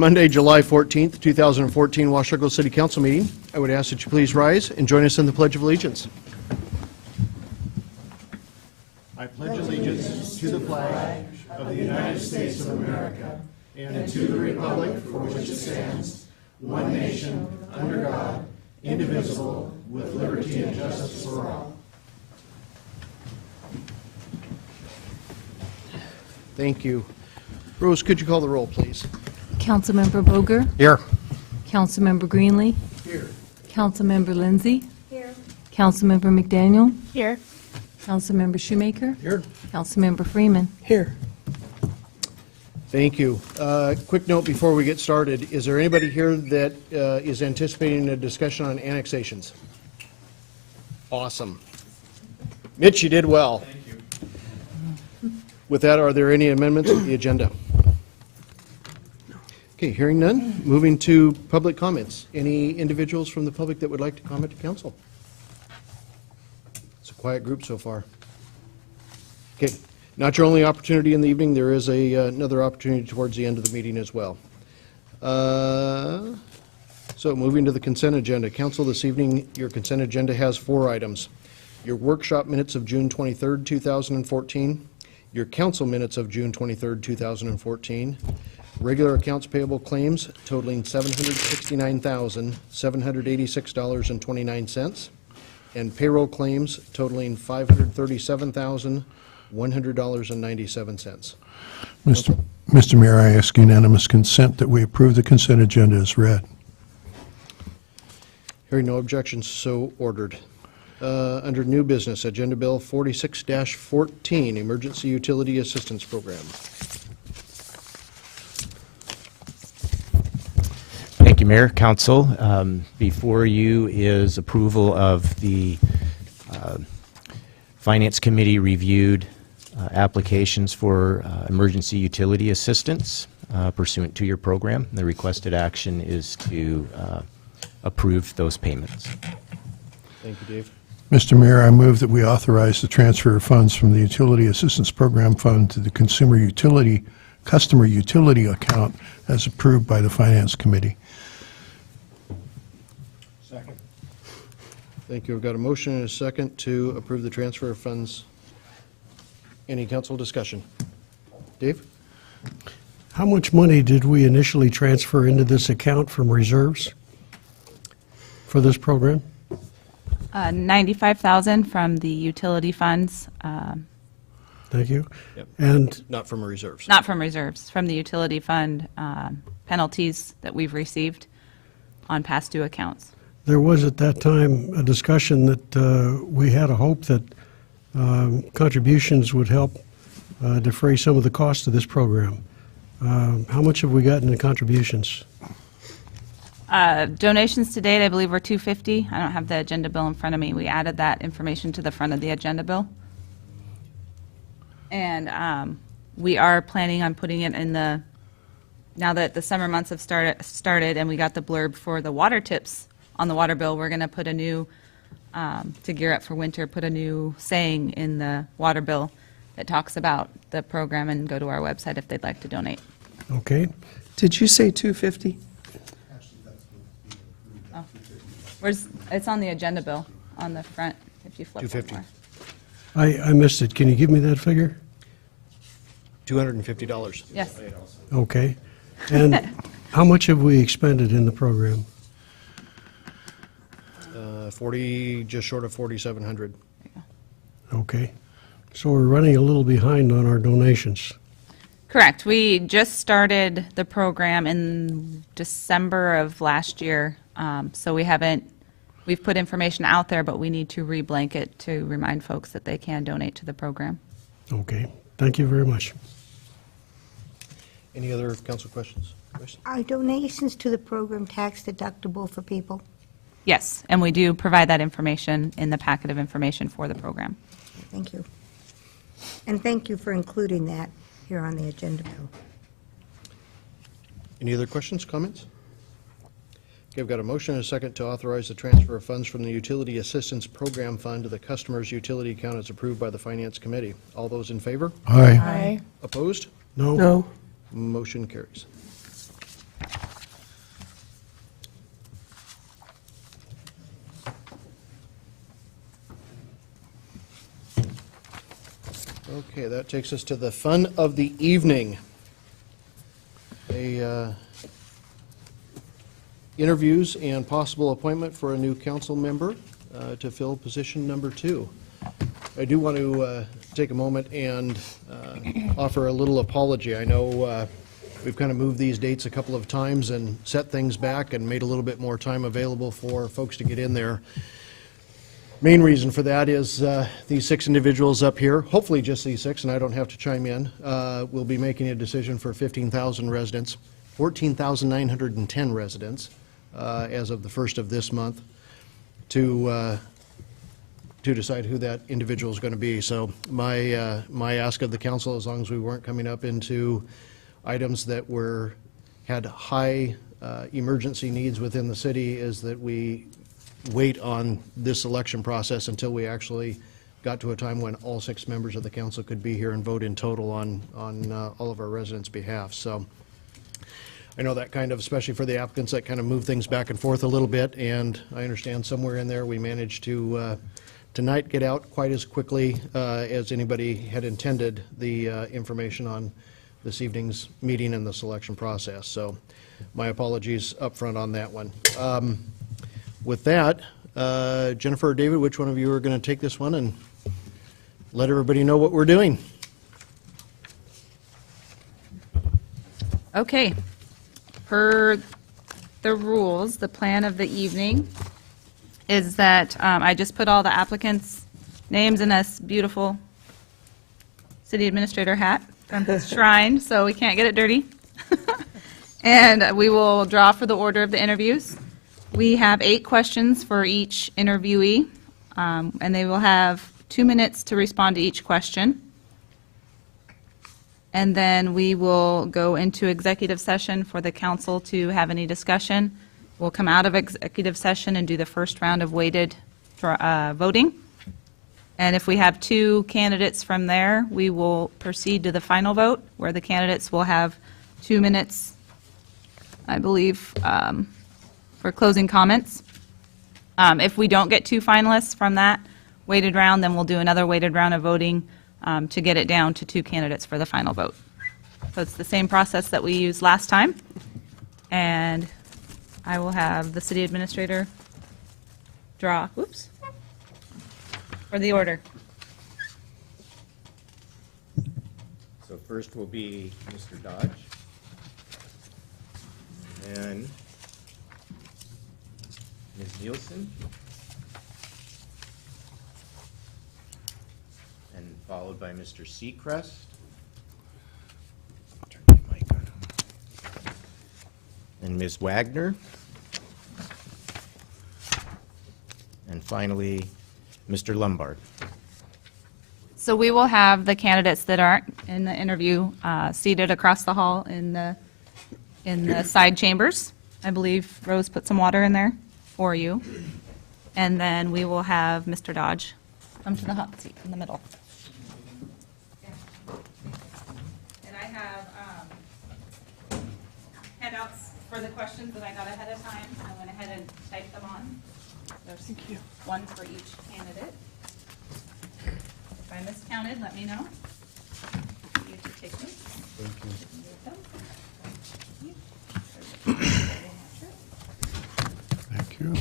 Monday, July 14th, 2014 Washougal City Council meeting. I would ask that you please rise and join us in the Pledge of Allegiance. I pledge allegiance to the flag of the United States of America and to the republic for which it stands, one nation, under God, indivisible, with liberty and justice for all. Thank you. Rose, could you call the roll, please? Councilmember Boger. Here. Councilmember Greenlee. Here. Councilmember Lindsay. Here. Councilmember McDaniel. Here. Councilmember Shoemaker. Here. Councilmember Freeman. Here. Thank you. Quick note before we get started. Is there anybody here that is anticipating a discussion on annexations? Awesome. Mitch, you did well. Thank you. With that, are there any amendments to the agenda? Okay, hearing none. Moving to public comments. Any individuals from the public that would like to comment to council? It's a quiet group so far. Okay, not your only opportunity in the evening. There is another opportunity towards the end of the meeting as well. So moving to the consent agenda. Council, this evening, your consent agenda has 4 items. Your workshop minutes of June 23rd, 2014. Your council minutes of June 23rd, 2014. Regular accounts payable claims totaling $769,786.29, and payroll claims totaling $537,100.97. Mr. Mayor, I ask unanimous consent that we approve the consent agenda as read. Hearing no objections, so ordered. Under new business, Agenda Bill 46-14, Emergency Utility Assistance Program. Thank you, Mayor, Council. Before you is approval of the Finance Committee reviewed applications for emergency utility assistance pursuant to your program. The requested action is to approve those payments. Thank you, Dave. Mr. Mayor, I move that we authorize the transfer of funds from the Utility Assistance Program Fund to the Customer Utility account as approved by the Finance Committee. Second. Thank you. I've got a motion and a second to approve the transfer of funds. Any council discussion? Dave? How much money did we initially transfer into this account from reserves for this program? $95,000 from the utility funds, Thank you. Yep. And Not from reserves. not from reserves, from the utility fund penalties that we've received on past due accounts. there was at that time a discussion that we had a hope that contributions would help defray some of the cost of this program. How much have we gotten in contributions? Donations to date, I believe, were $250. I don't have the agenda bill in front of me. We added that information to the front of the agenda bill. And we are planning on putting it in the, now that the summer months have started and we got the blurb for the water tips on the water bill, we're going to put a new, to gear up for winter, put a new saying in the water bill that talks about the program, and go to our website if they'd like to donate. Okay. Did you say 250? It's on the agenda bill on the front, if you flip one $250. more. I missed it. Can you give me that figure? $250. Yes. Okay. And how much have we expended in the program? 40, just short of 4,700. Okay. So we're running a little behind on our donations. Correct. We just started the program in December of last year. So we've put information out there, but we need to re-blanket to remind folks that they can donate to the program. Okay. Thank you very much. Any other council questions? Are donations to the program tax deductible for people? Yes, and we do provide that information in the packet of information for the program. Thank you. And thank you for including that here on the agenda bill. Any other questions, comments? Okay, I've got a motion and a second to authorize the transfer of funds from the Utility Assistance Program Fund to the customer's utility account as approved by the Finance Committee. All those in favor? Aye. Aye. Opposed? No? No. Motion carries. Okay, that takes us to the fun of the evening. Interviews and possible appointment for a new council member to fill position number 2. I do want to take a moment and offer a little apology. I know we've kind of moved these dates a couple of times and set things back and made a little bit more time available for folks to get in there. Main reason for that is these 6 individuals up here, hopefully just these 6, and I don't have to chime in, will be making a decision for 15,000 residents, 14,910 residents as of the 1st of this month to decide who that individual is going to be. So my ask of the council, as long as we weren't coming up into items that had high emergency needs within the city, is that we wait on this election process until we actually got to a time when all 6 members of the council could be here and vote in total on all of our residents' behalf. So I know that kind of, especially for the applicants, that kind of moved things back and forth a little bit, and I understand somewhere in there we managed to tonight get out quite as quickly as anybody had intended the information on this evening's meeting and the selection process. So my apologies up front on that one. With that, Jennifer or David, which one of you are going to take this one and let everybody know what we're doing? Okay. Per the rules, the plan of the evening is that I just put all the applicants' names in this beautiful city administrator hat from Shrine, so we can't get it dirty. And we will draw for the order of the interviews. We have 8 questions for each interviewee, and they will have 2 minutes to respond to each question. And then we will go into executive session for the council to have any discussion. We'll come out of executive session and do the first round of weighted voting. And if we have 2 candidates from there, we will proceed to the final vote, where the candidates will have 2 minutes, I believe, for closing comments. If we don't get 2 finalists from that weighted round, then we'll do another weighted round of voting to get it down to 2 candidates for the final vote. So it's the same process that we used last time. And I will have the city administrator draw, for the order. So first will be Mr. Dodge. Then Ms. Nielsen. And followed by Mr. Seacrest. Turn my mic on. And Ms. Wagner. And finally, Mr. Lombard. So we will have the candidates that aren't in the interview seated across the hall in the side chambers. I believe Rose put some water in there for you. And then we will have Mr. Dodge come to the hot seat in the middle. And I have handouts for the questions that I got ahead of time. I went ahead and typed them on. There's one for each candidate. If I miscounted, let me know. You to take notes. Thank you.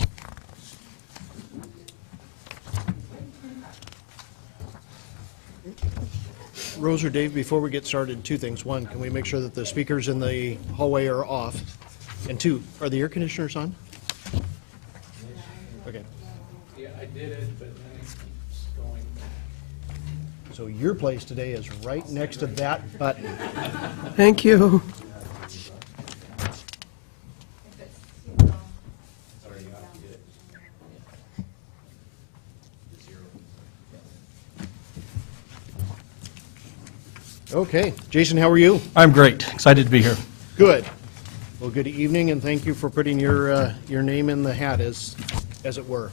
Rose or Dave, before we get started, 2 things. 1, can we make sure that the speakers in the hallway are off? And 2, are the air conditioners on? Okay. Yeah, I did it, but then it keeps going. So your place today is right next to that button. Thank you. Okay. Jason, how are you? I'm great. Excited to be here. Good. Well, good evening, and thank you for putting your name in the hat, as it were.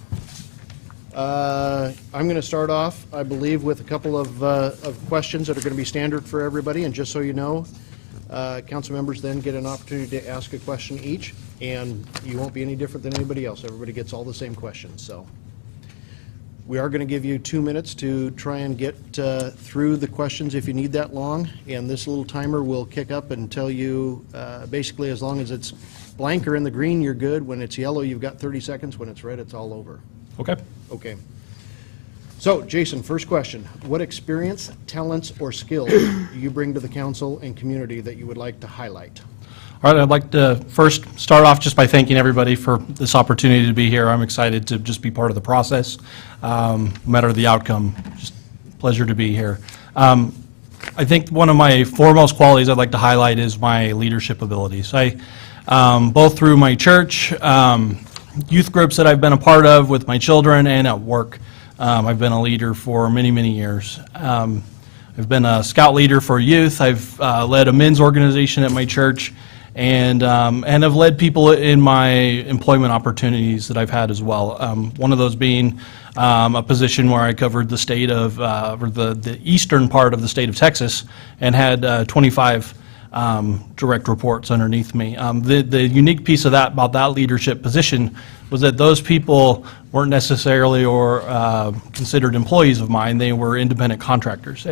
I'm going to start off, I believe, with a couple of questions that are going to be standard for everybody. And just so you know, council members then get an opportunity to ask a question each, and you won't be any different than anybody else. Everybody gets all the same questions. So, We are going to give you 2 minutes to try and get through the questions if you need that long, and this little timer will kick up and tell you, basically, as long as it's blank or in the green, you're good. When it's yellow, you've got 30 seconds. When it's red, it's all over. Okay. Okay. So, Jason, first question. What experience, talents, or skills do you bring to the council and community that you would like to highlight? All right, I'd like to first start off just by thanking everybody for this opportunity to be here. I'm excited to just be part of the process, no matter the outcome. Just pleasure to be here. I think one of my foremost qualities I'd like to highlight is my leadership abilities. Both through my church, youth groups that I've been a part of with my children, and at work. I've been a leader for many, many years. I've been a scout leader for youth. I've led a men's organization at my church, and have led people in my employment opportunities that I've had as well. One of those being a position where I covered the state of, or the eastern part of the state of Texas, and had 25 direct reports underneath me. The unique piece of that, about that leadership position, was that those people weren't necessarily considered employees of mine. They were independent contractors.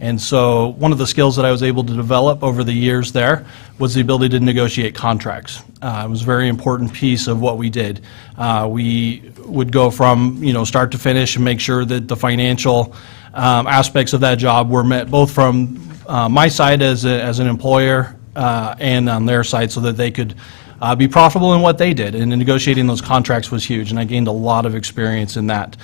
And so one of the skills that I was able to develop over the years there was the ability to negotiate contracts. It was a very important piece of what we did. We would go from start to finish and make sure that the financial aspects of that job were met, both from my side as an employer and on their side, so that they could be profitable in what they did. And negotiating those contracts was huge, and I gained a lot of experience in that.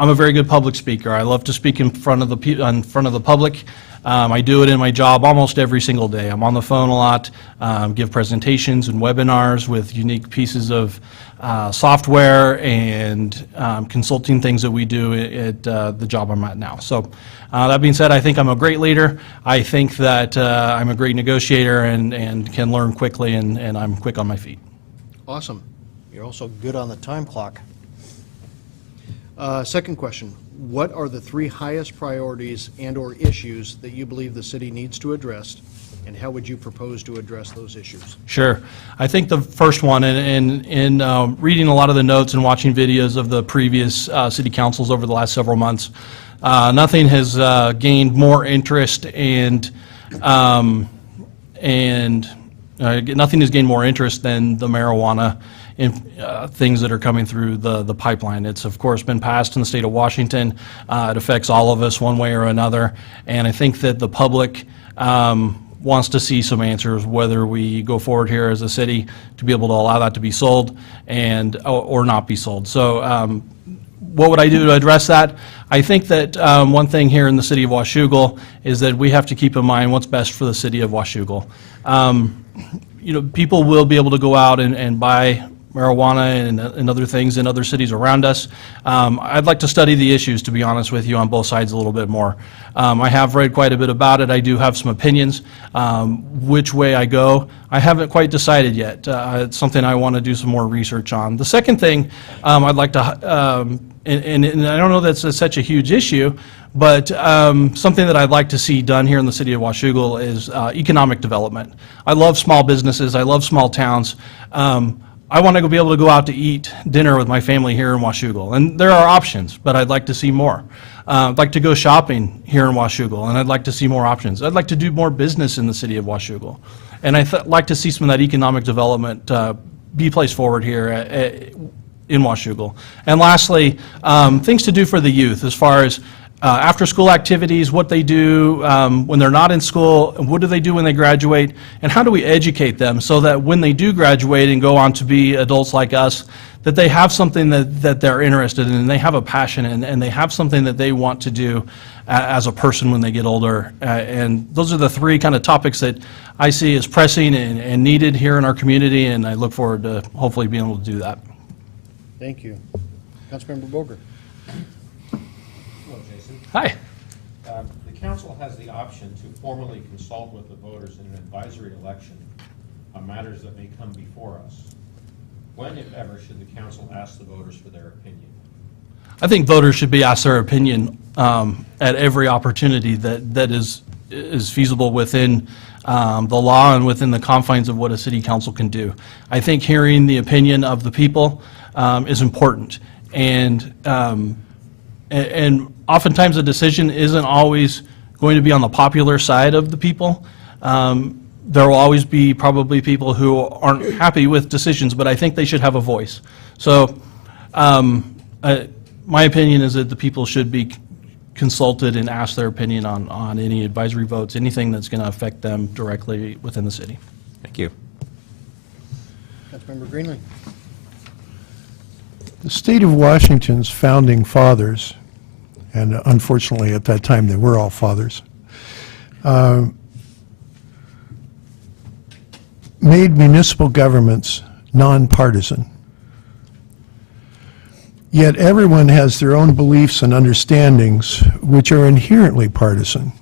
I'm a very good public speaker. I love to speak in front of the public. I do it in my job almost every single day. I'm on the phone a lot, give presentations and webinars with unique pieces of software and consulting things that we do at the job I'm at now. So that being said, I think I'm a great leader. I think that I'm a great negotiator and can learn quickly, and I'm quick on my feet. Awesome. You're also good on the time clock. Second question. What are the 3 highest priorities and/or issues that you believe the city needs to address, and how would you propose to address those issues? Sure. I think the first one, in reading a lot of the notes and watching videos of the previous city councils over the last several months, nothing has gained more interest nothing has gained more interest than the marijuana things that are coming through the pipeline. It's, of course, been passed in the state of Washington. It affects all of us one way or another, and I think that the public wants to see some answers, whether we go forward here as a city to be able to allow that to be sold or not be sold. So what would I do to address that? I think that one thing here in the city of Washougal is that we have to keep in mind what's best for the city of Washougal. People will be able to go out and buy marijuana and other things in other cities around us. I'd like to study the issues, to be honest with you, on both sides a little bit more. I have read quite a bit about it. I do have some opinions. Which way I go, I haven't quite decided yet. It's something I want to do some more research on. The second thing I'd like to, and I don't know that's such a huge issue, but something that I'd like to see done here in the city of Washougal is economic development. I love small businesses. I love small towns. I want to be able to go out to eat dinner with my family here in Washougal, and there are options, but I'd like to see more. I'd like to go shopping here in Washougal, and I'd like to see more options. I'd like to do more business in the city of Washougal, and I'd like to see some of that economic development be placed forward here in Washougal. And lastly, things to do for the youth as far as after-school activities, what they do when they're not in school, what do they do when they graduate, and how do we educate them so that when they do graduate and go on to be adults like us, that they have something that they're interested in, and they have a passion, and they have something that they want to do as a person when they get older. And those are the 3 kind of topics that I see as pressing and needed here in our community, and I look forward to hopefully being able to do that. Thank you. Councilmember Boger. Hi. The council has the option to formally consult with the voters in an advisory election on matters that may come before us. When, if ever, should the council ask the voters for their opinion? I think voters should be asked their opinion at every opportunity that is feasible within the law and within the confines of what a city council can do. I think hearing the opinion of the people is important. And oftentimes a decision isn't always going to be on the popular side of the people. There will always be probably people who aren't happy with decisions, but I think they should have a voice. So my opinion is that the people should be consulted and asked their opinion on any advisory votes, anything that's going to affect them directly within the city. Thank you. Councilmember Greenlee. The state of Washington's founding fathers, and unfortunately at that time they were all fathers, made municipal governments nonpartisan. Yet everyone has their own beliefs and understandings which are inherently partisan.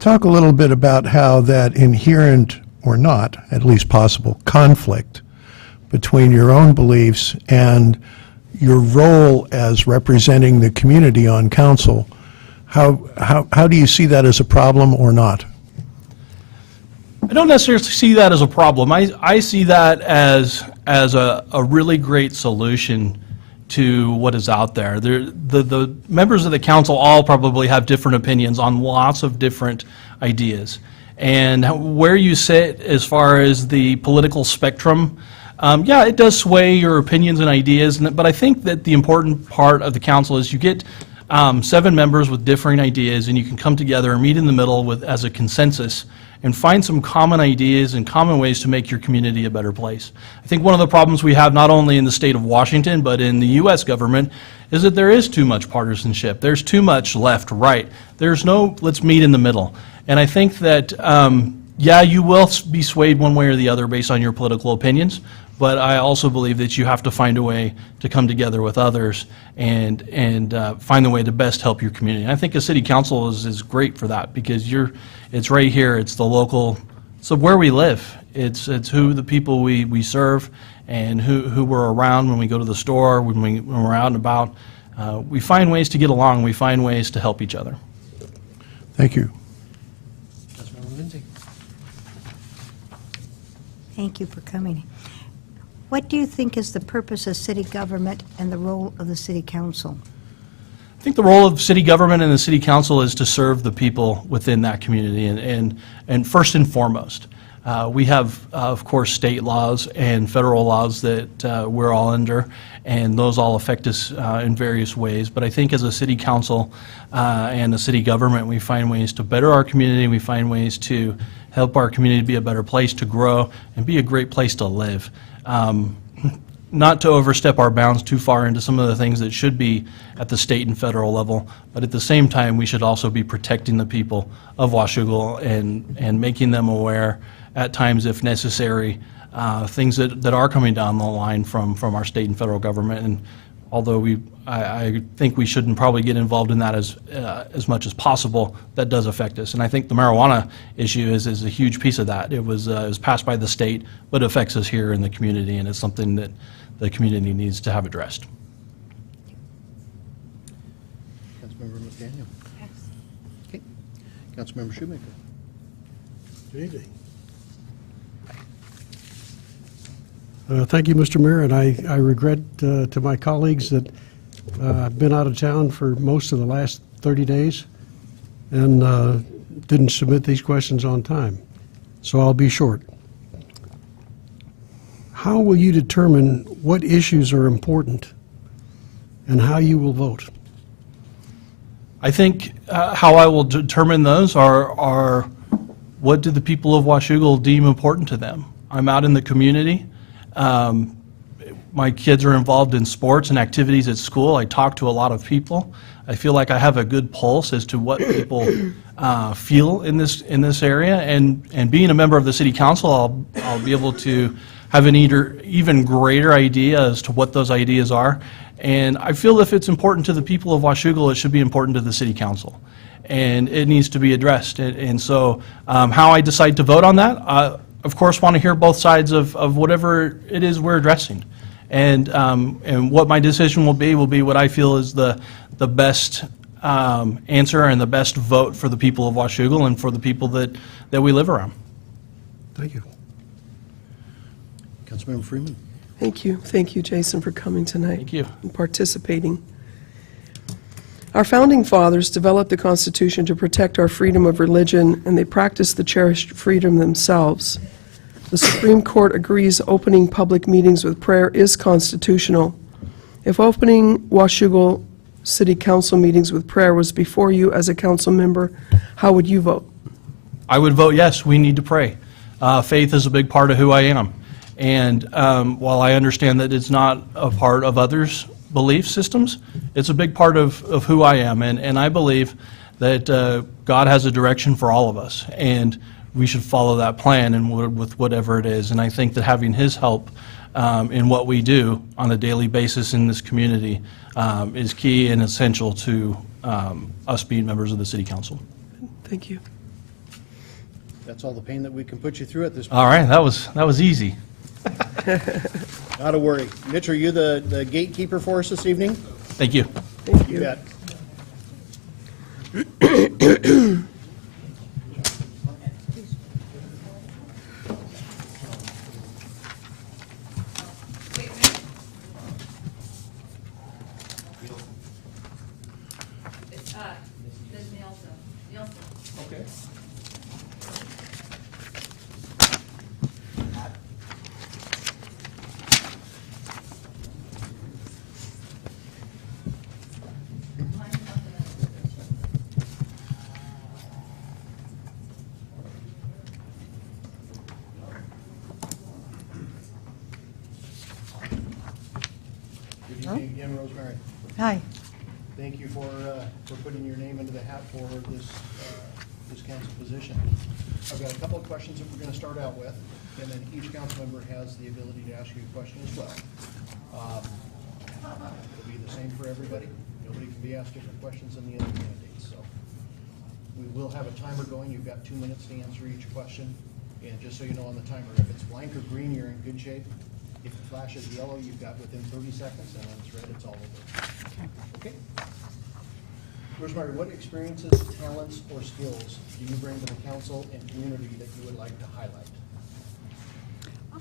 Talk a little bit about how that inherent, or not, at least possible, conflict between your own beliefs and your role as representing the community on council, how do you see that as a problem or not? I don't necessarily see that as a problem. I see that as a really great solution to what is out there. The members of the council all probably have different opinions on lots of different ideas. And where you sit as far as the political spectrum, yeah, it does sway your opinions and ideas, but I think that the important part of the council is you get 7 members with differing ideas, and you can come together and meet in the middle as a consensus and find some common ideas and common ways to make your community a better place. I think one of the problems we have not only in the state of Washington, but in the U.S. government, is that there is too much partisanship. There's too much left, right. There's no, let's meet in the middle. And I think that, yeah, you will be swayed one way or the other based on your political opinions, but I also believe that you have to find a way to come together with others and find the way to best help your community. And I think a city council is great for that, because it's right here, it's the local, so where we live. It's who the people we serve and who we're around when we go to the store, when we're out and about. We find ways to get along, we find ways to help each other. Thank you. Councilmember Lindsay. Thank you for coming. What do you think is the purpose of city government and the role of the city council? I think the role of city government and the city council is to serve the people within that community, and first and foremost. We have, of course, state laws and federal laws that we're all under, and those all affect us in various ways. But I think as a city council and a city government, we find ways to better our community, we find ways to help our community be a better place to grow and be a great place to live. Not to overstep our bounds too far into some of the things that should be at the state and federal level, but at the same time, we should also be protecting the people of Washougal and making them aware at times, if necessary, things that are coming down the line from our state and federal government. And although I think we shouldn't probably get involved in that as much as possible, that does affect us. And I think the marijuana issue is a huge piece of that. It was passed by the state, but it affects us here in the community, and it's something that the community needs to have addressed. Councilmember McDaniel. Okay. Councilmember Shoemaker. Good evening. Thank you, Mr. Mayor, and I regret to my colleagues that I've been out of town for most of the last 30 days and didn't submit these questions on time, so I'll be short. How will you determine what issues are important and how you will vote? I think how I will determine those are what do the people of Washougal deem important to them. I'm out in the community. My kids are involved in sports and activities at school. I talk to a lot of people. I feel like I have a good pulse as to what people feel in this area. And being a member of the city council, I'll be able to have an even greater idea as to what those ideas are. And I feel if it's important to the people of Washougal, it should be important to the city council. And it needs to be addressed. And so how I decide to vote on that, of course, want to hear both sides of whatever it is we're addressing. And what my decision will be what I feel is the best answer and the best vote for the people of Washougal and for the people that we live around. Thank you. Councilmember Freeman. Thank you, Jason, for coming tonight. Thank you. And participating. Our founding fathers developed the Constitution to protect our freedom of religion, and they practiced the cherished freedom themselves. The Supreme Court agrees opening public meetings with prayer is constitutional. If opening Washougal City Council meetings with prayer was before you as a council member, how would you vote? I would vote yes, we need to pray. Faith is a big part of who I am. And while I understand that it's not a part of others' belief systems, it's a big part of who I am. And I believe that God has a direction for all of us, and we should follow that plan and with whatever it is. And I think that having His help in what we do on a daily basis in this community is key and essential to us being members of the City Council. Thank you. That's all the pain that we can put you through at this point. All right, that was easy. Not a worry. Mitch, are you the gatekeeper for us this evening? Thank you. Thank You you. bet. Okay. Good evening again, Rosemary. Hi. Thank you for putting your name into the hat for this council position. I've got a couple of questions that we're going to start out with, and then each council member has the ability to ask you a question as well. It'll be the same for everybody. Nobody can be asked different questions than the other candidates, so. We will have a timer going. You've got 2 minutes to answer each question. And just so you know on the timer, if it's blank or green, you're in good shape. If it flashes yellow, you've got within 30 seconds, and when it's red, it's all over. Okay? Rosemary, what experiences, talents, or skills do you bring to the council and community that you would like to highlight?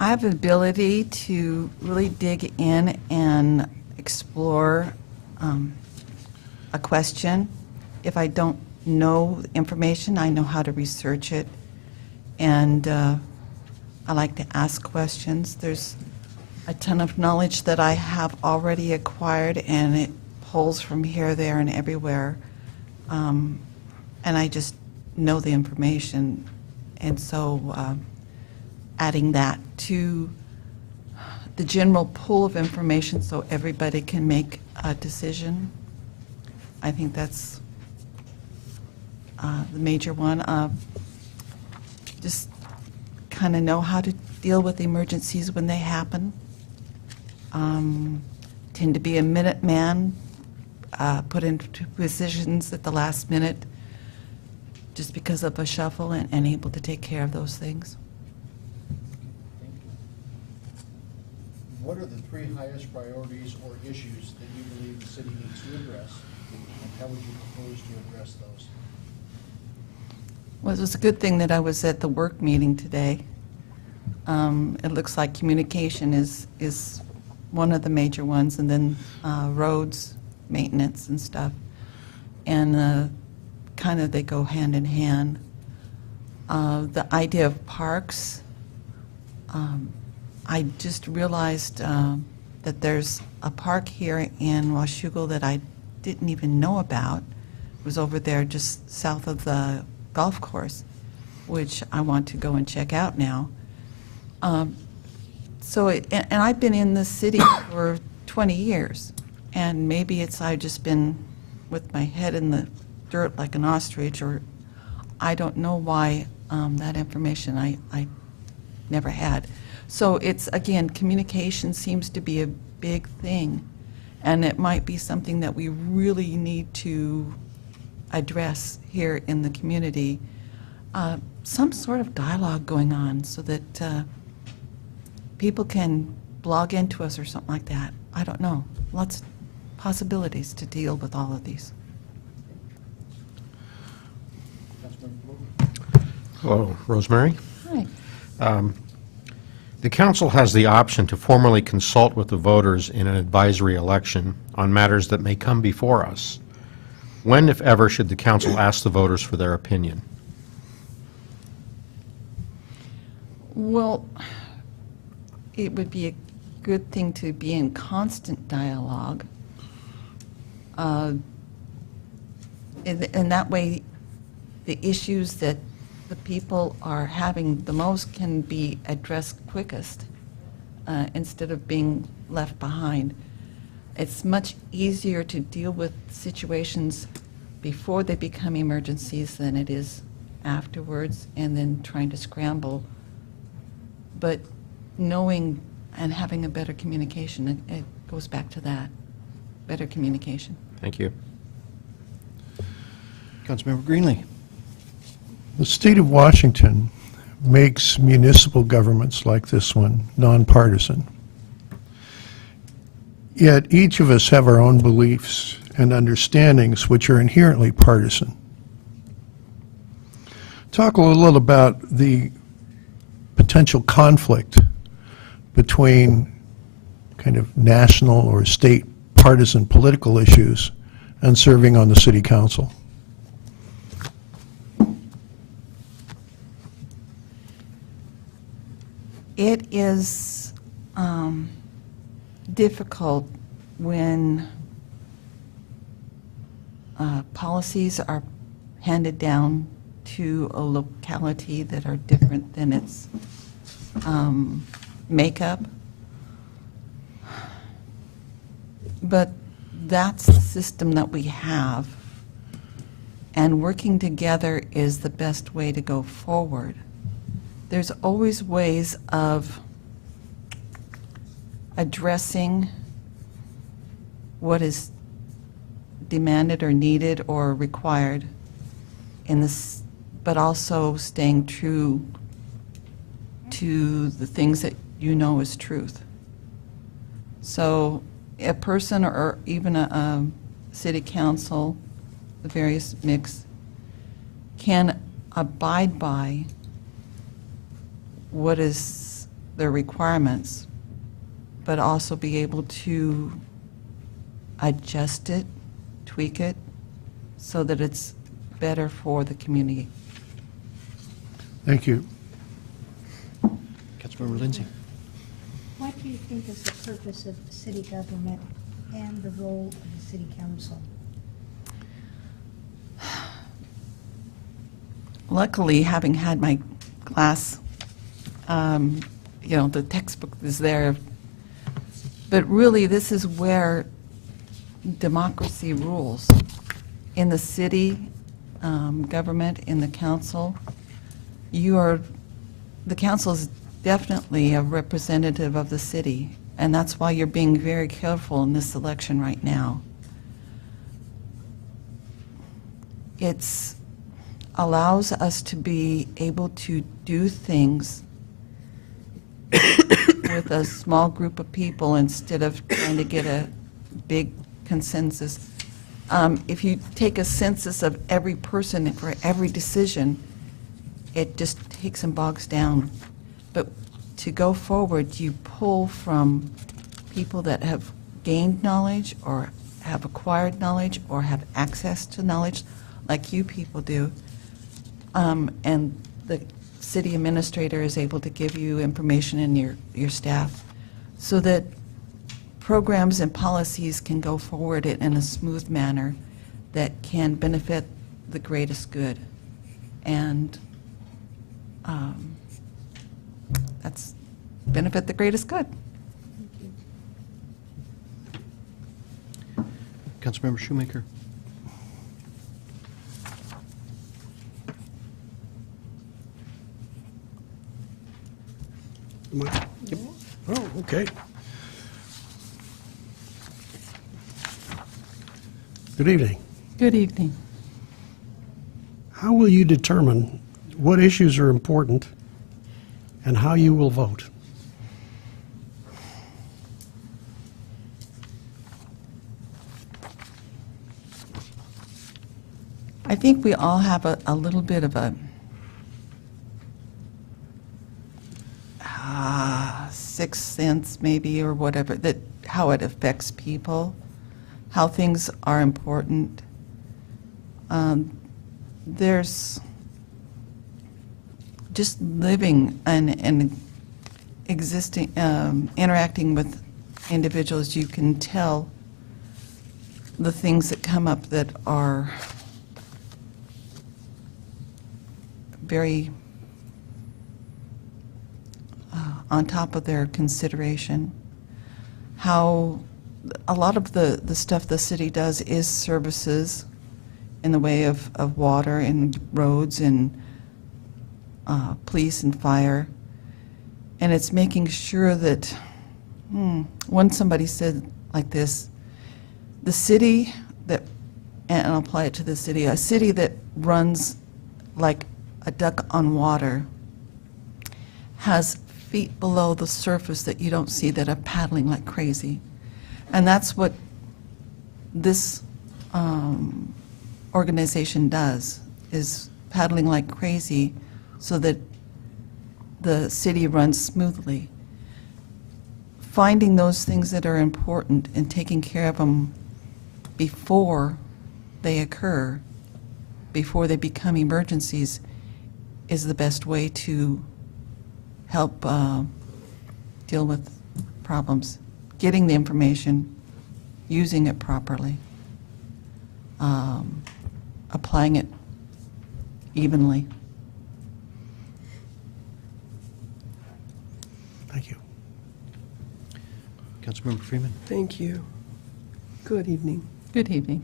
I have the ability to really dig in and explore a question. If I don't know information, I know how to research it, and I like to ask questions. There's a ton of knowledge that I have already acquired, and it pulls from here, there, and everywhere, and I just know the information, and so adding that to the general pool of information so everybody can make a decision, I think that's the major one. Just kind of know how to deal with emergencies when they happen. Tend to be a minute man, put into positions at the last minute just because of a shuffle, and able to take care of those things. Thank you. What are the 3 highest priorities or issues that you believe the city needs to address, and how would you propose to address those? Well, it was a good thing that I was at the work meeting today. It looks like communication is one of the major ones, and then roads, maintenance and stuff. And kind of they go hand in hand. The idea of parks, I just realized that there's a park here in Washougal that I didn't even know about. It was over there just south of the golf course, which I want to go and check out now. And I've been in the city for 20 years, and maybe I've just been with my head in the dirt like an ostrich, or I don't know why that information I never had. So it's, again, communication seems to be a big thing, and it might be something that we really need to address here in the community. Some sort of dialogue going on so that people can blog into us or something like that. I don't know. Lots of possibilities to deal with all of these. Councilmember Bloom? Hello, Rosemary. Hi. The council has the option to formally consult with the voters in an advisory election on matters that may come before us. When, if ever, should the council ask the voters for their opinion? Well, it would be a good thing to be in constant dialogue. And that way, the issues that the people are having the most can be addressed quickest instead of being left behind. It's much easier to deal with situations before they become emergencies than it is afterwards and then trying to scramble. But knowing and having a better communication, it goes back to that, better communication. Thank you. Councilmember Greenlee. The state of Washington makes municipal governments like this one nonpartisan. Yet each of us have our own beliefs and understandings which are inherently partisan. Talk a little about the potential conflict between kind of national or state partisan political issues and serving on the city council. It is difficult when policies are handed down to a locality that are different than its makeup. But that's the system that we have, and working together is the best way to go forward. There's always ways of addressing what is demanded or needed or required in this, but also staying true to the things that you know is truth. So a person or even a city council, the various mix, can abide by what is their requirements, but also be able to adjust it, tweak it, so that it's better for the community. Thank you. Councilmember Lindsay. What do you think is the purpose of city government and the role of the city council? Luckily, having had my class, the textbook is there. But really, this is where democracy rules. In the city government, in the council, the council is definitely a representative of the city, and that's why you're being very careful in this election right now. It allows us to be able to do things with a small group of people instead of trying to get a big consensus. If you take a census of every person for every decision, it just takes and bogs down. But to go forward, you pull from people that have gained knowledge or have acquired knowledge or have access to knowledge like you people do. And the city administrator is able to give you information and your staff so that programs and policies can go forward in a smooth manner that can benefit the greatest good. And that's benefit the greatest good. Councilmember Shoemaker. Yep. Oh, okay. Good evening. Good evening. How will you determine what issues are important and how you will vote? I think we all have a little bit of a sixth sense maybe, or whatever, that how it affects people, how things are important. There's just living and existing, interacting with individuals, you can tell the things that come up that are very on top of their consideration. How a lot of the stuff the city does is services in the way of water and roads and police and fire. And it's making sure that, once somebody said like this, the city that, and I'll apply it to the city, a city that runs like a duck on water has feet below the surface that you don't see, that are paddling like crazy. And that's what this organization does, is paddling like crazy so that the city runs smoothly. Finding those things that are important and taking care of them before they occur, before they become emergencies, is the best way to help deal with problems. Getting the information, using it properly, applying it evenly. Thank you. Councilmember Freeman? Thank you. Good evening. Good evening.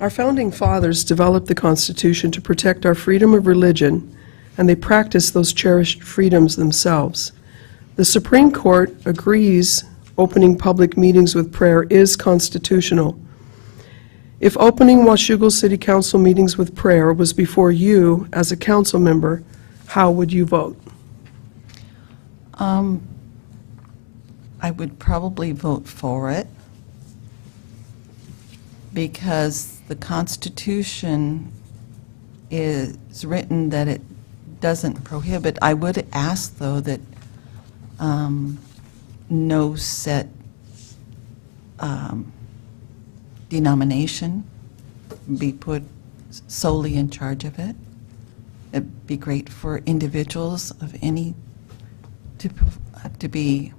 Our founding fathers developed the Constitution to protect our freedom of religion, and they practiced those cherished freedoms themselves. The Supreme Court agrees opening public meetings with prayer is constitutional. If opening Washougal City Council meetings with prayer was before you as a council member, how would you vote? I would probably vote for it because the Constitution is written that it doesn't prohibit. I would ask, though, that no set denomination be put solely in charge of it. It'd be great for individuals of any to be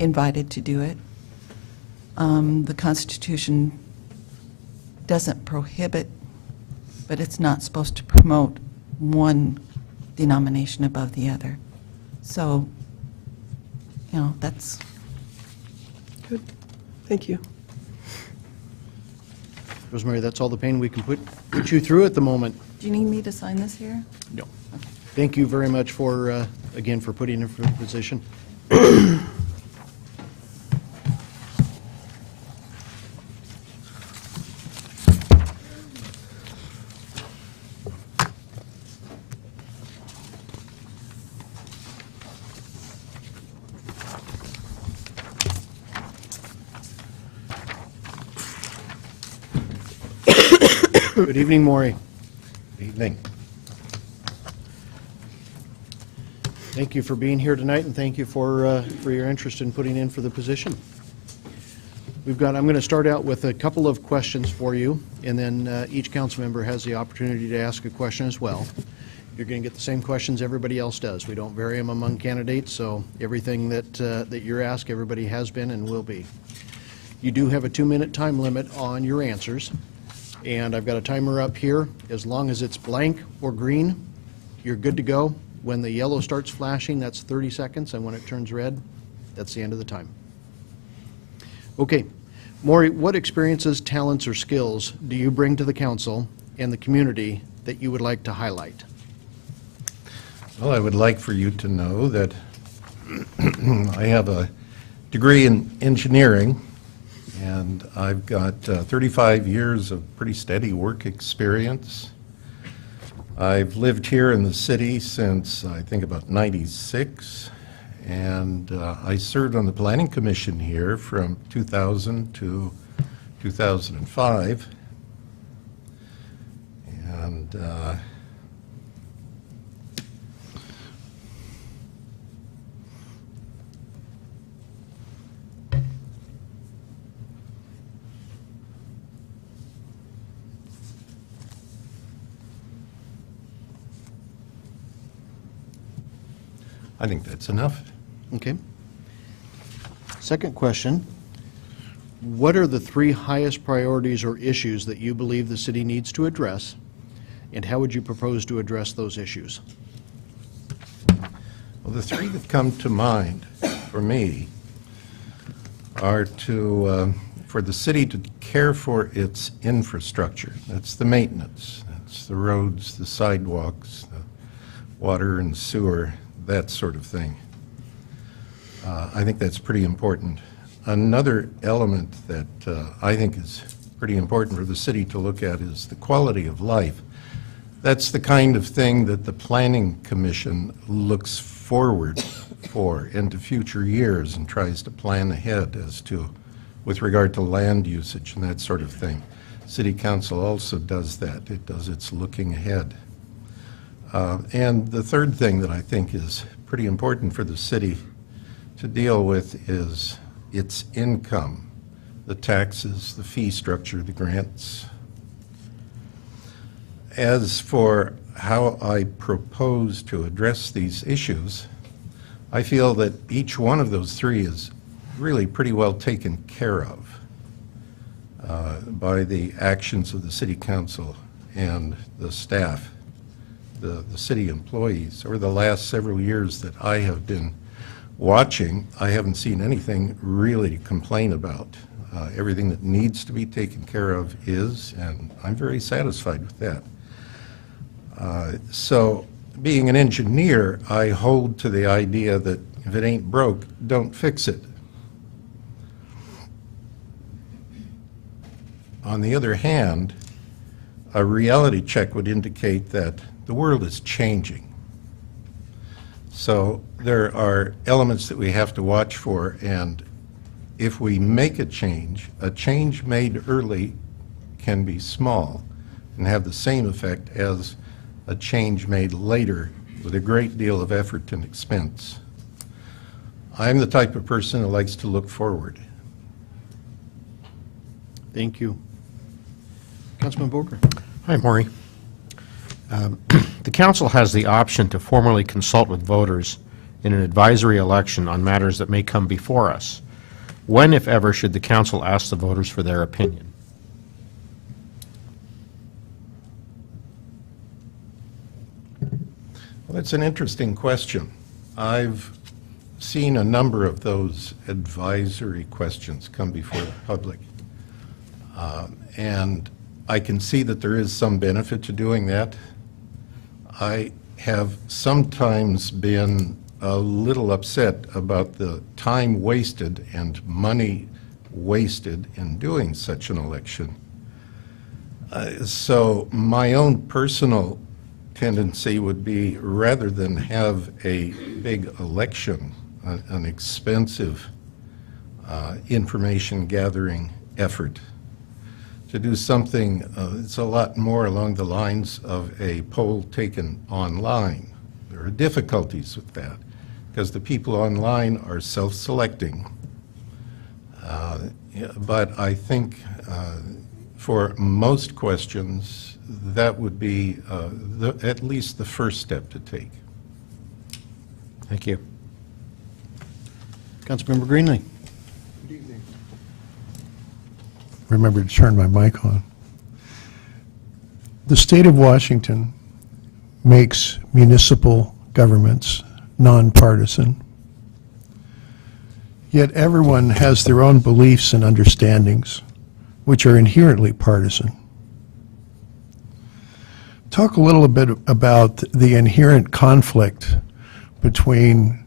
invited to do it. The Constitution doesn't prohibit, but it's not supposed to promote one denomination above the other. So, you know, that's... Good. Thank you. Rosemary, that's all the pain we can put you through at the moment. Do you need me to sign this here? No. Thank you very much for, again, for putting in for the position. Good evening, Maury. Good evening. Thank you for being here tonight, and thank you for your interest in putting in for the position. I'm going to start out with a couple of questions for you, and then each council member has the opportunity to ask a question as well. You're going to get the same questions everybody else does. We don't vary them among candidates, so everything that you're asked, everybody has been and will be. You do have a 2-minute time limit on your answers, and I've got a timer up here. As long as it's blank or green, you're good to go. When the yellow starts flashing, that's 30 seconds, and when it turns red, that's the end of the time. Okay. Maury, what experiences, talents, or skills do you bring to the council and the community that you would like to highlight? Well, I would like for you to know that I have a degree in engineering, and I've got 35 years of pretty steady work experience. I've lived here in the city since, I think, about '96, and I served on the Planning Commission here from 2000 to 2005. And I think that's enough. Okay. Second question, what are the 3 highest priorities or issues that you believe the city needs to address, and how would you propose to address those issues? Well, the 3 that come to mind for me are for the city to care for its infrastructure. That's the maintenance. That's the roads, the sidewalks, the water and sewer, that sort of thing. I think that's pretty important. Another element that I think is pretty important for the city to look at is the quality of life. That's the kind of thing that the Planning Commission looks forward for into future years and tries to plan ahead as to, with regard to land usage and that sort of thing. City Council also does that. It does its looking ahead. And the third thing that I think is pretty important for the city to deal with is its income, the taxes, the fee structure, the grants. As for how I propose to address these issues, I feel that each one of those 3 is really pretty well taken care of by the actions of the City Council and the staff, the city employees. Over the last several years that I have been watching, I haven't seen anything really to complain about. Everything that needs to be taken care of is, and I'm very satisfied with that. So, being an engineer, I hold to the idea that if it ain't broke, don't fix it. On the other hand, a reality check would indicate that the world is changing. So there are elements that we have to watch for, and if we make a change made early can be small and have the same effect as a change made later with a great deal of effort and expense. I'm the type of person who likes to look forward. Thank you. Councilman Boker. Hi, Maury. The council has the option to formally consult with voters in an advisory election on matters that may come before us. When, if ever, should the council ask the voters for their opinion? Well, that's an interesting question. I've seen a number of those advisory questions come before the public. And I can see that there is some benefit to doing that. I have sometimes been a little upset about the time wasted and money wasted in doing such an election. So my own personal tendency would be, rather than have a big election, an expensive information gathering effort, to do something that's a lot more along the lines of a poll taken online. There are difficulties with that because the people online are self-selecting. But I think for most questions, that would be at least the first step to take. Thank you. Councilmember Greenlee. Remember to turn my mic on. The state of Washington makes municipal governments nonpartisan. Yet everyone has their own beliefs and understandings, which are inherently partisan. Talk a little bit about the inherent conflict between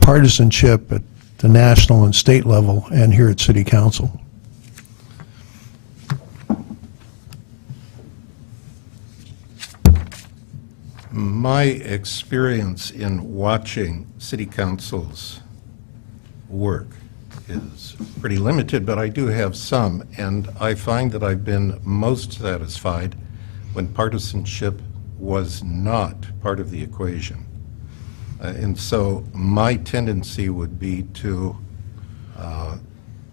partisanship at the national and state level and here at City Council. My experience in watching City Council's work is pretty limited, but I do have some, and I find that I've been most satisfied when partisanship was not part of the equation. And so my tendency would be to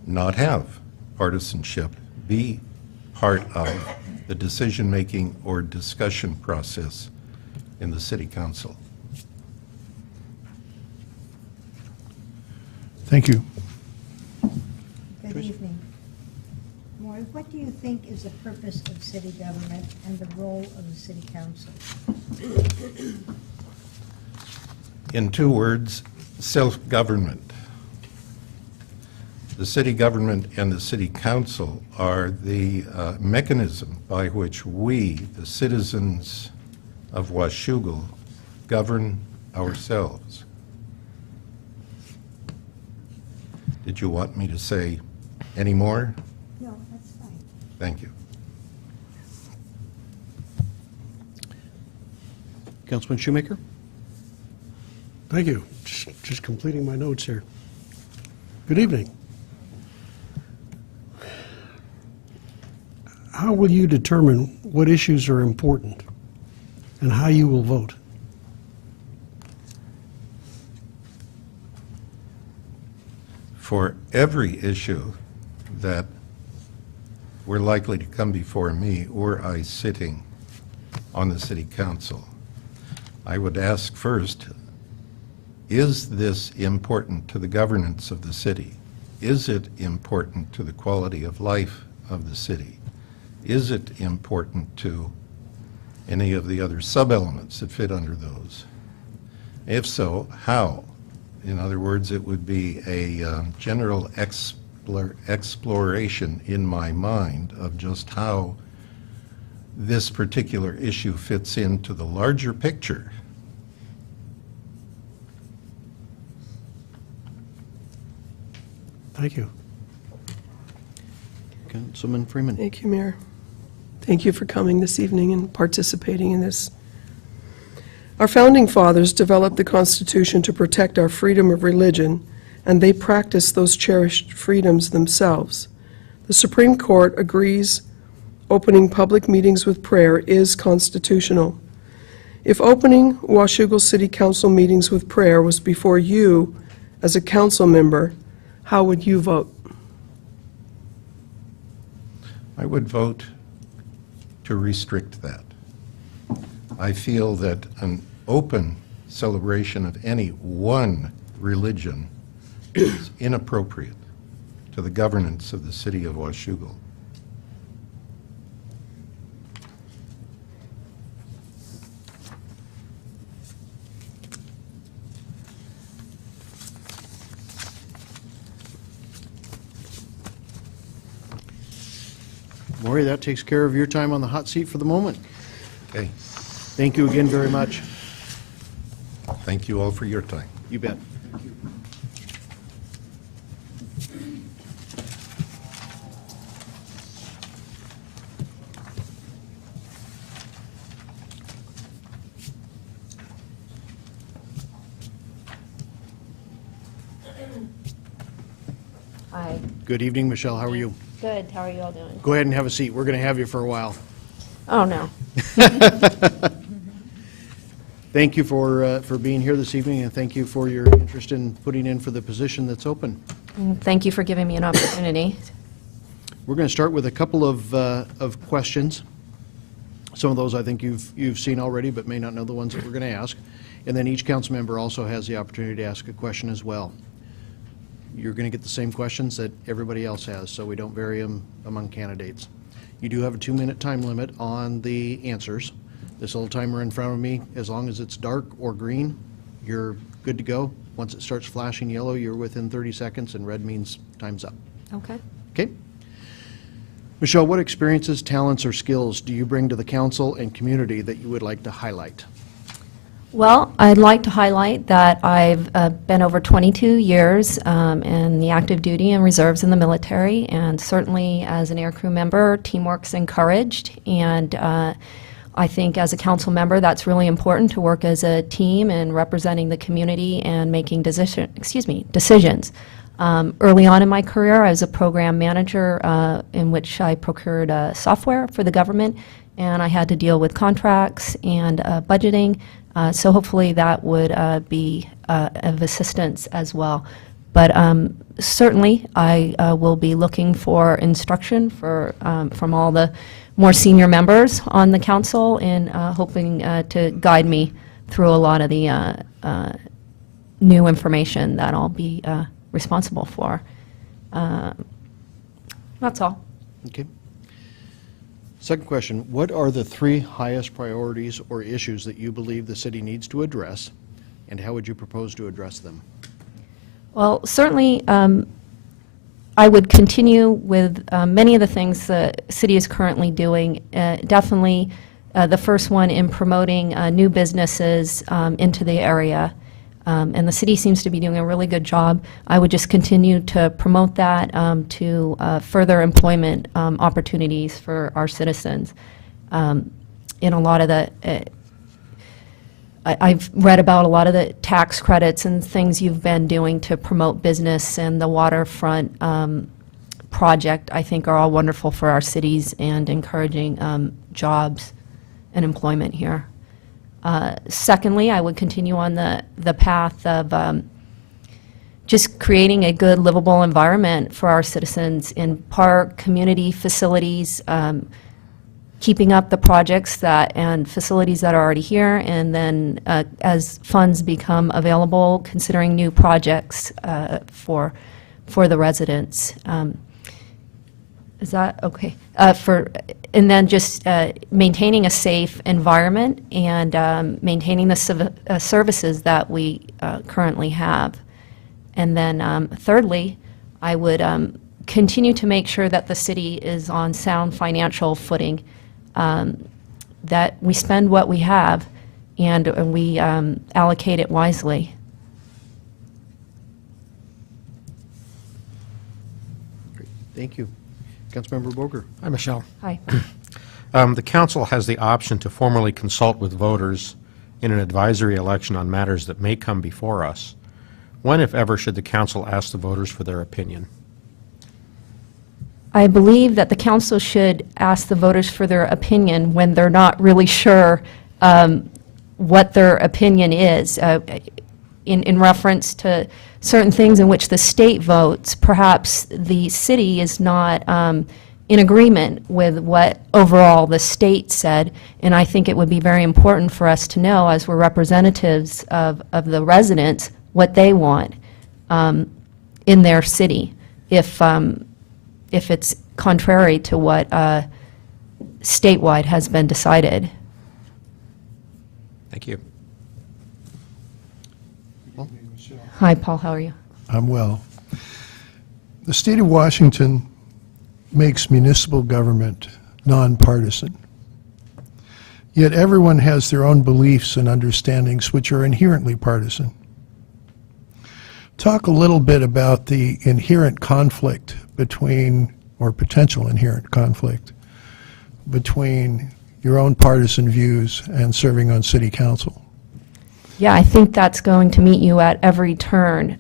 not have partisanship be part of the decision-making or discussion process in the City Council. Thank you. Good evening. Maury, what do you think is the purpose of city government and the role of the city council? In 2 words, self-government. The city government and the city council are the mechanism by which we, the citizens of Washougal, govern ourselves. Did you want me to say any more? No, that's fine. Thank you. Councilman Shoemaker? Thank you. Just completing my notes here. Good evening. How will you determine what issues are important and how you will vote? For every issue that were likely to come before me were I sitting on the city council, I would ask first, is this important to the governance of the city? Is it important to the quality of life of the city? Is it important to any of the other sub-elements that fit under those? If so, how? In other words, it would be a general exploration in my mind of just how this particular issue fits into the larger picture. Thank you. Councilman Freeman? Thank you, Mayor. Thank you for coming this evening and participating in this. Our founding fathers developed the Constitution to protect our freedom of religion, and they practiced those cherished freedoms themselves. The Supreme Court agrees opening public meetings with prayer is constitutional. If opening Washougal City Council meetings with prayer was before you as a council member, how would you vote? I would vote to restrict that. I feel that an open celebration of any one religion is inappropriate to the governance of the city of Washougal. Maury, that takes care of your time on the hot seat for the moment. Okay. Thank you again very much. Thank you all for your time. You bet. Hi. Good evening, Michelle. How are you? Good. How are you all doing? Go ahead and have a seat. We're going to have you for a while. Oh, no. Thank you for being here this evening, and thank you for your interest in putting in for the position that's open. Thank you for giving me an opportunity. We're going to start with a couple of questions. Some of those I think you've seen already, but may not know the ones that we're going to ask. And then each council member also has the opportunity to ask a question as well. You're going to get the same questions that everybody else has, so we don't vary them among candidates. You do have a 2-minute time limit on the answers. This little timer in front of me, as long as it's dark or green, you're good to go. Once it starts flashing yellow, you're within 30 seconds, and red means time's up. Okay. Okay? Michelle, what experiences, talents, or skills do you bring to the council and community that you would like to highlight? Well, I'd like to highlight that I've been over 22 years in the active duty and reserves in the military, and certainly as an aircrew member, teamwork's encouraged, and I think as a council member, that's really important to work as a team and representing the community and making decisions. Early on in my career, I was a program manager in which I procured software for the government, and I had to deal with contracts and budgeting. So hopefully that would be of assistance as well. But certainly I will be looking for instruction from all the more senior members on the council and hoping to guide me through a lot of the new information that I'll be responsible for. That's all. Okay. Second question, what are the 3 highest priorities or issues that you believe the city needs to address, and how would you propose to address them? Well, certainly, I would continue with many of the things the city is currently doing. Definitely the first one in promoting new businesses into the area. And the city seems to be doing a really good job. I would just continue to promote that to further employment opportunities for our citizens. In a lot of the I've read about a lot of the tax credits and things you've been doing to promote business, and the waterfront project, I think, are all wonderful for our cities and encouraging jobs and employment here. Secondly, I would continue on the path of just creating a good, livable environment for our citizens in park, community facilities, keeping up the projects and facilities that are already here, and then as funds become available, considering new projects for the residents. Is that okay? And then just maintaining a safe environment and maintaining the services that we currently have. And then thirdly, I would continue to make sure that the city is on sound financial footing, that we spend what we have and we allocate it wisely. Great. Thank you. Councilmember Boger. Hi, Michelle. Hi. The council has the option to formally consult with voters in an advisory election on matters that may come before us. When, if ever, should the council ask the voters for their opinion? I believe that the council should ask the voters for their opinion when they're not really sure what their opinion is. In reference to certain things in which the state votes, perhaps the city is not in agreement with what overall the state said, and I think it would be very important for us to know, as we're representatives of the residents, what they want in their city, if it's contrary to what statewide has been decided. Thank you. Hi, Paul, how are you? I'm well. The state of Washington makes municipal government nonpartisan. Yet everyone has their own beliefs and understandings which are inherently partisan. Talk a little bit about the inherent conflict between, or potential inherent conflict, between your own partisan views and serving on city council. Yeah, I think that's going to meet you at every turn.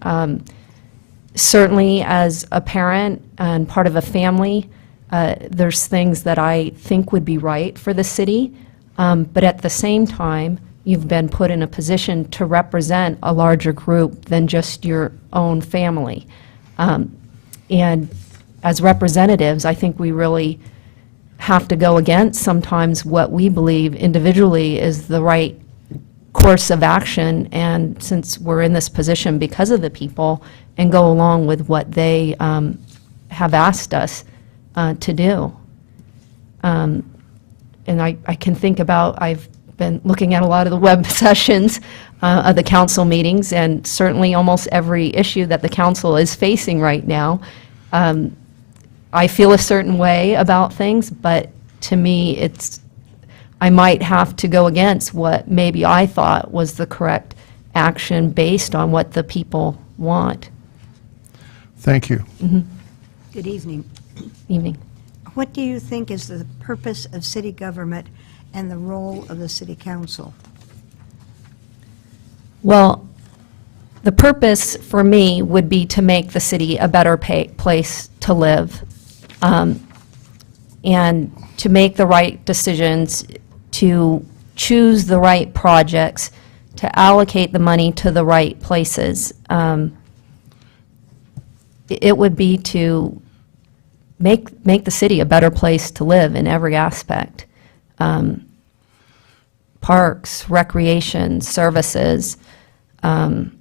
Certainly, as a parent and part of a family, there's things that I think would be right for the city, but at the same time, you've been put in a position to represent a larger group than just your own family. And as representatives, I think we really have to go against sometimes what we believe individually is the right course of action, and since we're in this position because of the people, and go along with what they have asked us to do. And I can think about, I've been looking at a lot of the web sessions of the council meetings, and certainly almost every issue that the council is facing right now. I feel a certain way about things, but to me, I might have to go against what maybe I thought was the correct action based on what the people want. Thank you. Mm-hmm. Good evening. Evening. What do you think is the purpose of city government and the role of the city council? Well, the purpose for me would be to make the city a better place to live, and to make the right decisions, to choose the right projects, to allocate the money to the right places. It would be to make the city a better place to live in every aspect. Parks, recreation, services, and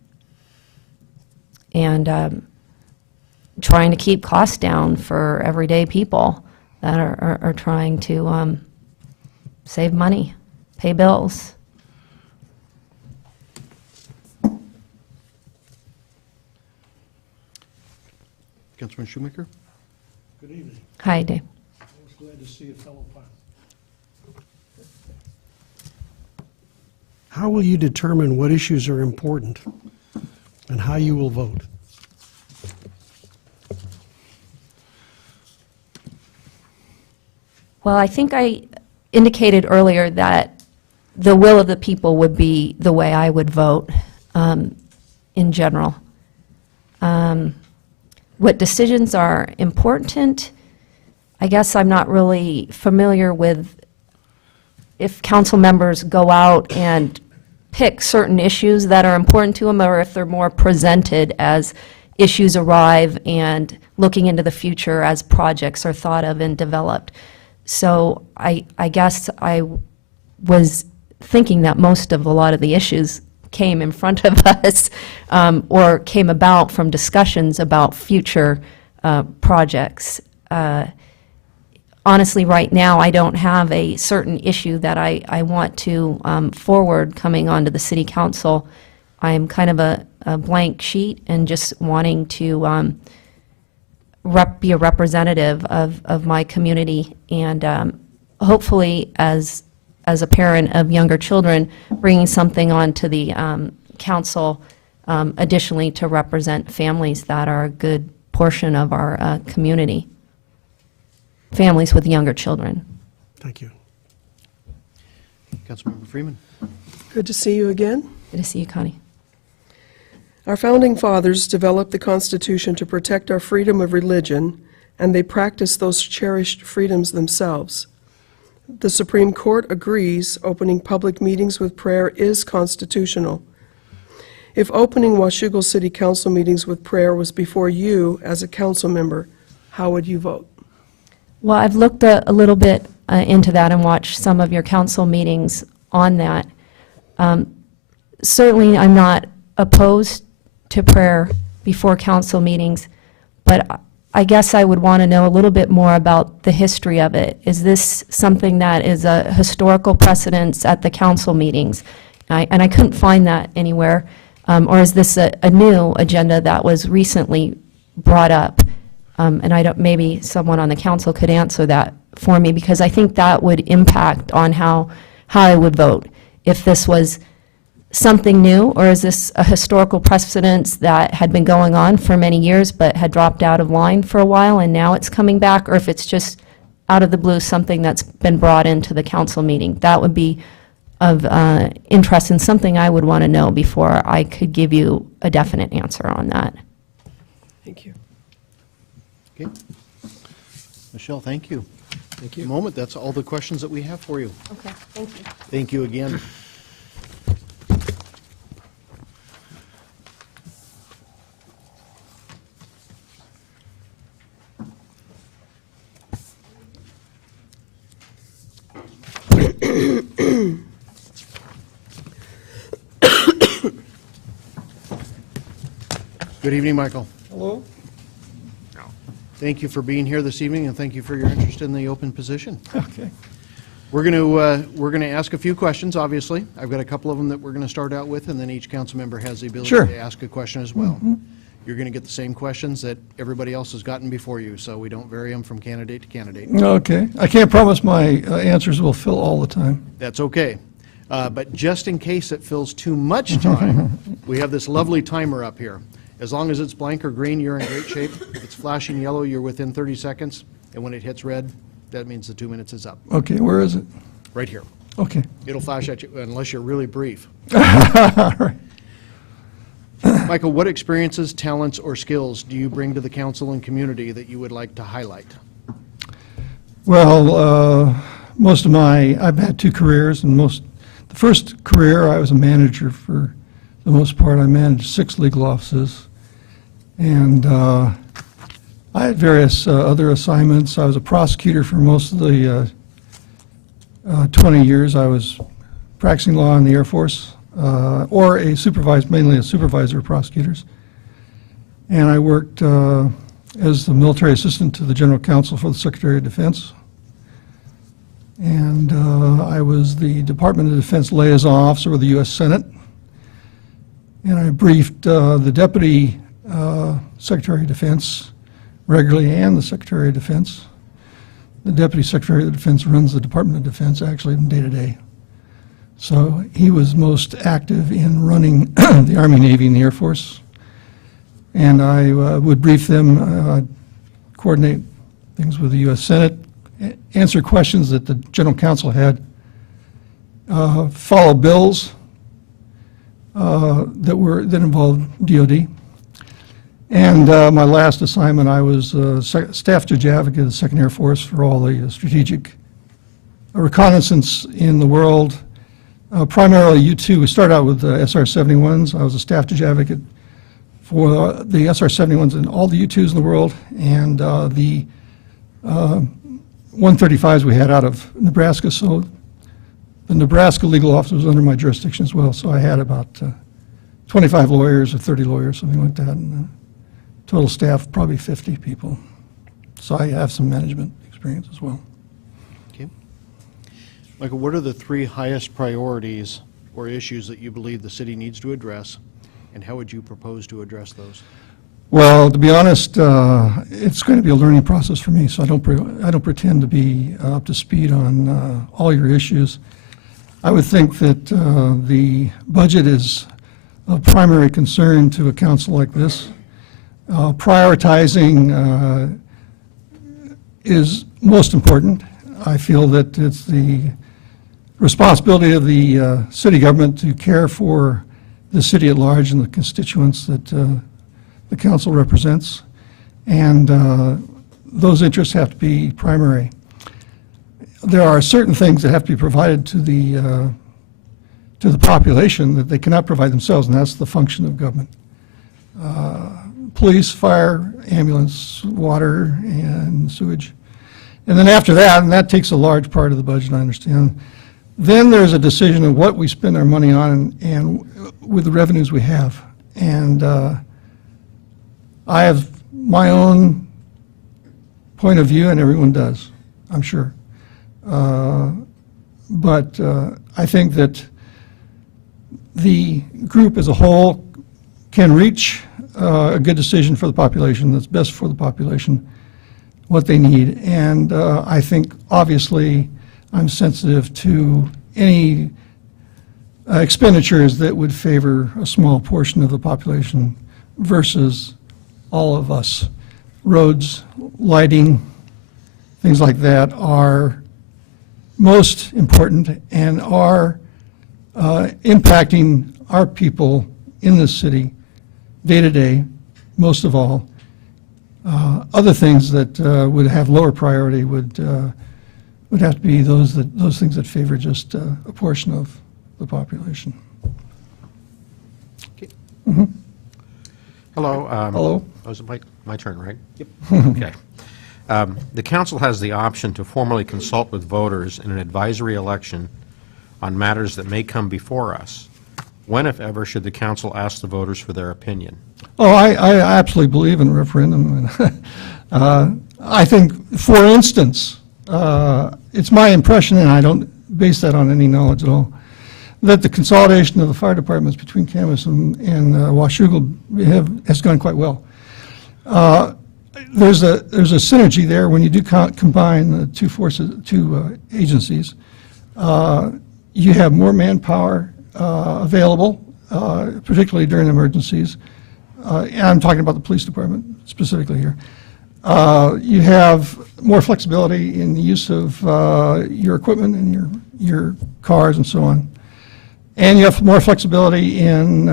trying to keep costs down for everyday people that are trying to save money, pay bills. Councilman Shoemaker? Good evening. Hi, Dave. I was glad to see a fellow pilot. How will you determine what issues are important and how you will vote? Well, I think I indicated earlier that the will of the people would be the way I would vote in general. What decisions are important, I guess I'm not really familiar with if council members go out and pick certain issues that are important to them, or if they're more presented as issues arrive and looking into the future as projects are thought of and developed. So I guess I was thinking that most of a lot of the issues came in front of us or came about from discussions about future projects. Honestly, right now, I don't have a certain issue that I want to forward coming onto the city council. I'm kind of a blank sheet and just wanting to be a representative of my community, and hopefully, as a parent of younger children, bringing something onto the council additionally to represent families that are a good portion of our community, families with younger children. Thank you. Councilmember Freeman? Good to see you again. Good to see you, Connie. Our founding fathers developed the Constitution to protect our freedom of religion, and they practiced those cherished freedoms themselves. The Supreme Court agrees opening public meetings with prayer is constitutional. If opening Washougal City Council meetings with prayer was before you as a council member, how would you vote? Well, I've looked a little bit into that and watched some of your council meetings on that. Certainly, I'm not opposed to prayer before council meetings, but I guess I would want to know a little bit more about the history of it. Is this something that is a historical precedence at the council meetings? And I couldn't find that anywhere. Or is this a new agenda that was recently brought up? And I don't, maybe someone on the council could answer that for me, because I think that would impact on how I would vote. If this was something new, or is this a historical precedence that had been going on for many years but had dropped out of line for a while and now it's coming back, or if it's just out of the blue something that's been brought into the council meeting. That would be of interest and something I would want to know before I could give you a definite answer on that. Thank you. Okay. Michelle, thank you. Thank you. At the moment, that's all the questions that we have for you. Okay, thank you. Thank you again. Good evening, Michael. Hello. Thank you for being here this evening, and thank you for your interest in the open position. Okay. We're going to ask a few questions, obviously. I've got a couple of them that we're going to start out with, and then each council member has the ability Sure. to ask a question as well. You're going to get the same questions that everybody else has gotten before you, so we don't vary them from candidate to candidate. Okay. I can't promise my answers will fill all the time. That's okay. But just in case it fills too much time, we have this lovely timer up here. As long as it's blank or green, you're in great shape. If it's flashing yellow, you're within 30 seconds. And when it hits red, that means the 2 minutes is up. Okay, where is it? Right here. Okay. It'll flash at you unless you're really brief. All right. Michael, what experiences, talents, or skills do you bring to the council and community that you would like to highlight? Well, I've had two careers, and the first career I was a manager for the most part. I managed 6 legal offices, and I had various other assignments. I was a prosecutor for most of the 20 years I was practicing law in the Air Force, mainly a supervisor of prosecutors. And I worked as the military assistant to the General Counsel for the Secretary of Defense. And I was the Department of Defense liaison officer with the U.S. Senate. And I briefed the Deputy Secretary of Defense regularly and the Secretary of Defense. The Deputy Secretary of Defense runs the Department of Defense actually day to day. So he was most active in running the Army, Navy, and the Air Force. And I would brief them, coordinate things with the U.S. Senate, answer questions that the General Counsel had, follow bills that involved DOD. And my last assignment, I was Staff Judge Advocate of the 2nd Air Force for all the strategic reconnaissance in the world, primarily U-2. We started out with the SR-71s. I was a Staff Judge Advocate for the SR-71s and all the U-2s in the world, and the 135s we had out of Nebraska. So the Nebraska legal office was under my jurisdiction as well. So I had about 25 lawyers or 30 lawyers, something like that, and total staff probably 50 people. So I have some management experience as well. Okay. Michael, what are the 3 highest priorities or issues that you believe the city needs to address, and how would you propose to address those? Well, to be honest, it's going to be a learning process for me, so I don't pretend to be up to speed on all your issues. I would think that the budget is of primary concern to a council like this. Prioritizing is most important. I feel that it's the responsibility of the city government to care for the city at large and the constituents that the council represents, and those interests have to be primary. There are certain things that have to be provided to the population that they cannot provide themselves, and that's the function of government. Police, fire, ambulance, water, and sewage. And then after that, and that takes a large part of the budget, I understand, then there's a decision of what we spend our money on and with the revenues we have. And I have my own point of view, and everyone does, I'm sure. But I think that the group as a whole can reach a good decision for the population that's best for the population, what they need. And I think, obviously, I'm sensitive to any expenditures that would favor a small portion of the population versus all of us. Roads, lighting, things like that are most important and are impacting our people in this city day to day, most of all. Other things that would have lower priority would have to be those things that favor just a portion of the population. Okay. Mm-hmm. Hello. Hello. Oh, is it my turn, right? Yep. Okay. The council has the option to formally consult with voters in an advisory election on matters that may come before us. When, if ever, should the council ask the voters for their opinion? Oh, I absolutely believe in a referendum. I think, for instance, it's my impression, and I don't base that on any knowledge at all, that the consolidation of the fire departments between Camas and Washougal has gone quite well. There's a synergy there when you do combine the two agencies. You have more manpower available, particularly during emergencies. And I'm talking about the police department specifically here. You have more flexibility in the use of your equipment and your cars and so on. And you have more flexibility in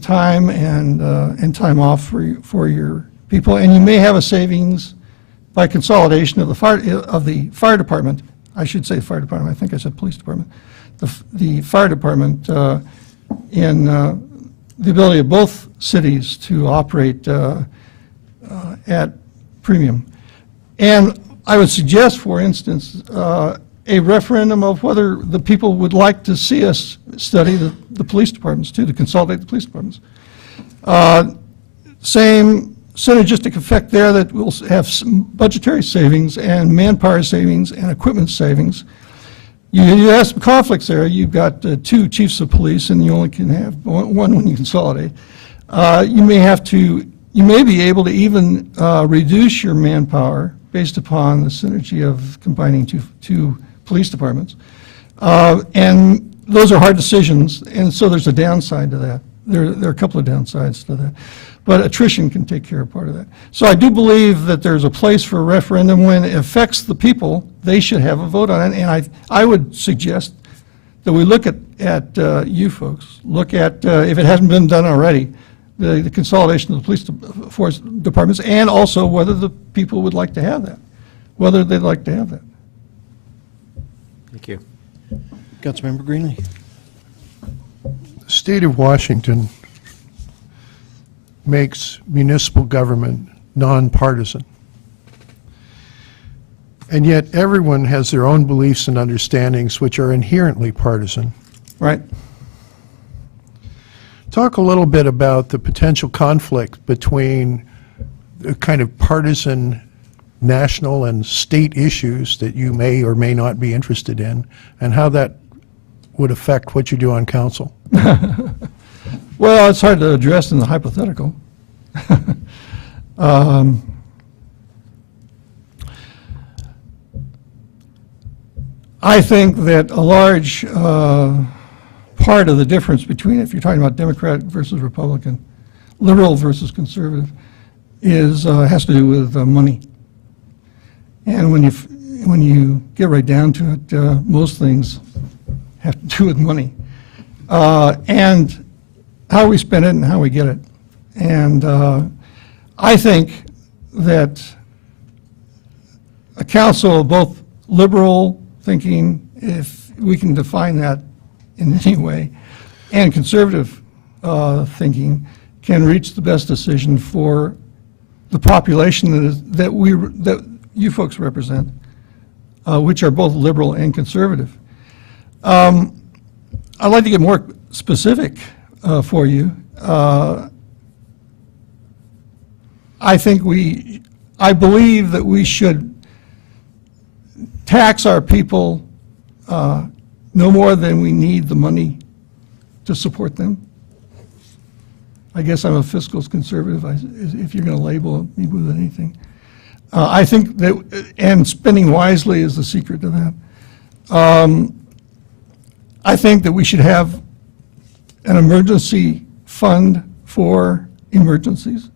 time and time off for your people. And you may have a savings by consolidation of the fire department. I should say fire department. I think I said police department. The fire department in the ability of both cities to operate at premium. And I would suggest, for instance, a referendum of whether the people would like to see us study the police departments too, to consolidate the police departments. Same synergistic effect there that will have some budgetary savings and manpower savings and equipment savings. You have some conflicts there. You've got two chiefs of police, and you only can have one when you consolidate. You may be able to even reduce your manpower based upon the synergy of combining two police departments. And those are hard decisions, and so there's a downside to that. There are a couple of downsides to that. But attrition can take care of part of that. So I do believe that there's a place for a referendum. When it affects the people, they should have a vote on it. And I would suggest that we look at you folks, look at, if it hasn't been done already, the consolidation of the police force departments, and also whether the people would like to have that, whether they'd like to have that. Thank you. Councilmember Greenlee. The state of Washington makes municipal government nonpartisan. And yet everyone has their own beliefs and understandings which are inherently partisan. Right. Talk a little bit about the potential conflict between the kind of partisan national and state issues that you may or may not be interested in, and how that would affect what you do on council. Well, it's hard to address in the hypothetical. I think that a large part of the difference between, if you're talking about Democrat versus Republican, liberal versus conservative, has to do with money. And when you get right down to it, most things have to do with money. And how we spend it and how we get it. And I think that a council, both liberal thinking, if we can define that in any way, and conservative thinking, can reach the best decision for the population that you folks represent, which are both liberal and conservative. I'd like to get more specific for you. I believe that we should tax our people no more than we need the money to support them. I guess I'm a fiscal conservative, if you're going to label me with anything. I think that, and spending wisely is the secret to that. I think that we should have an emergency fund for emergencies.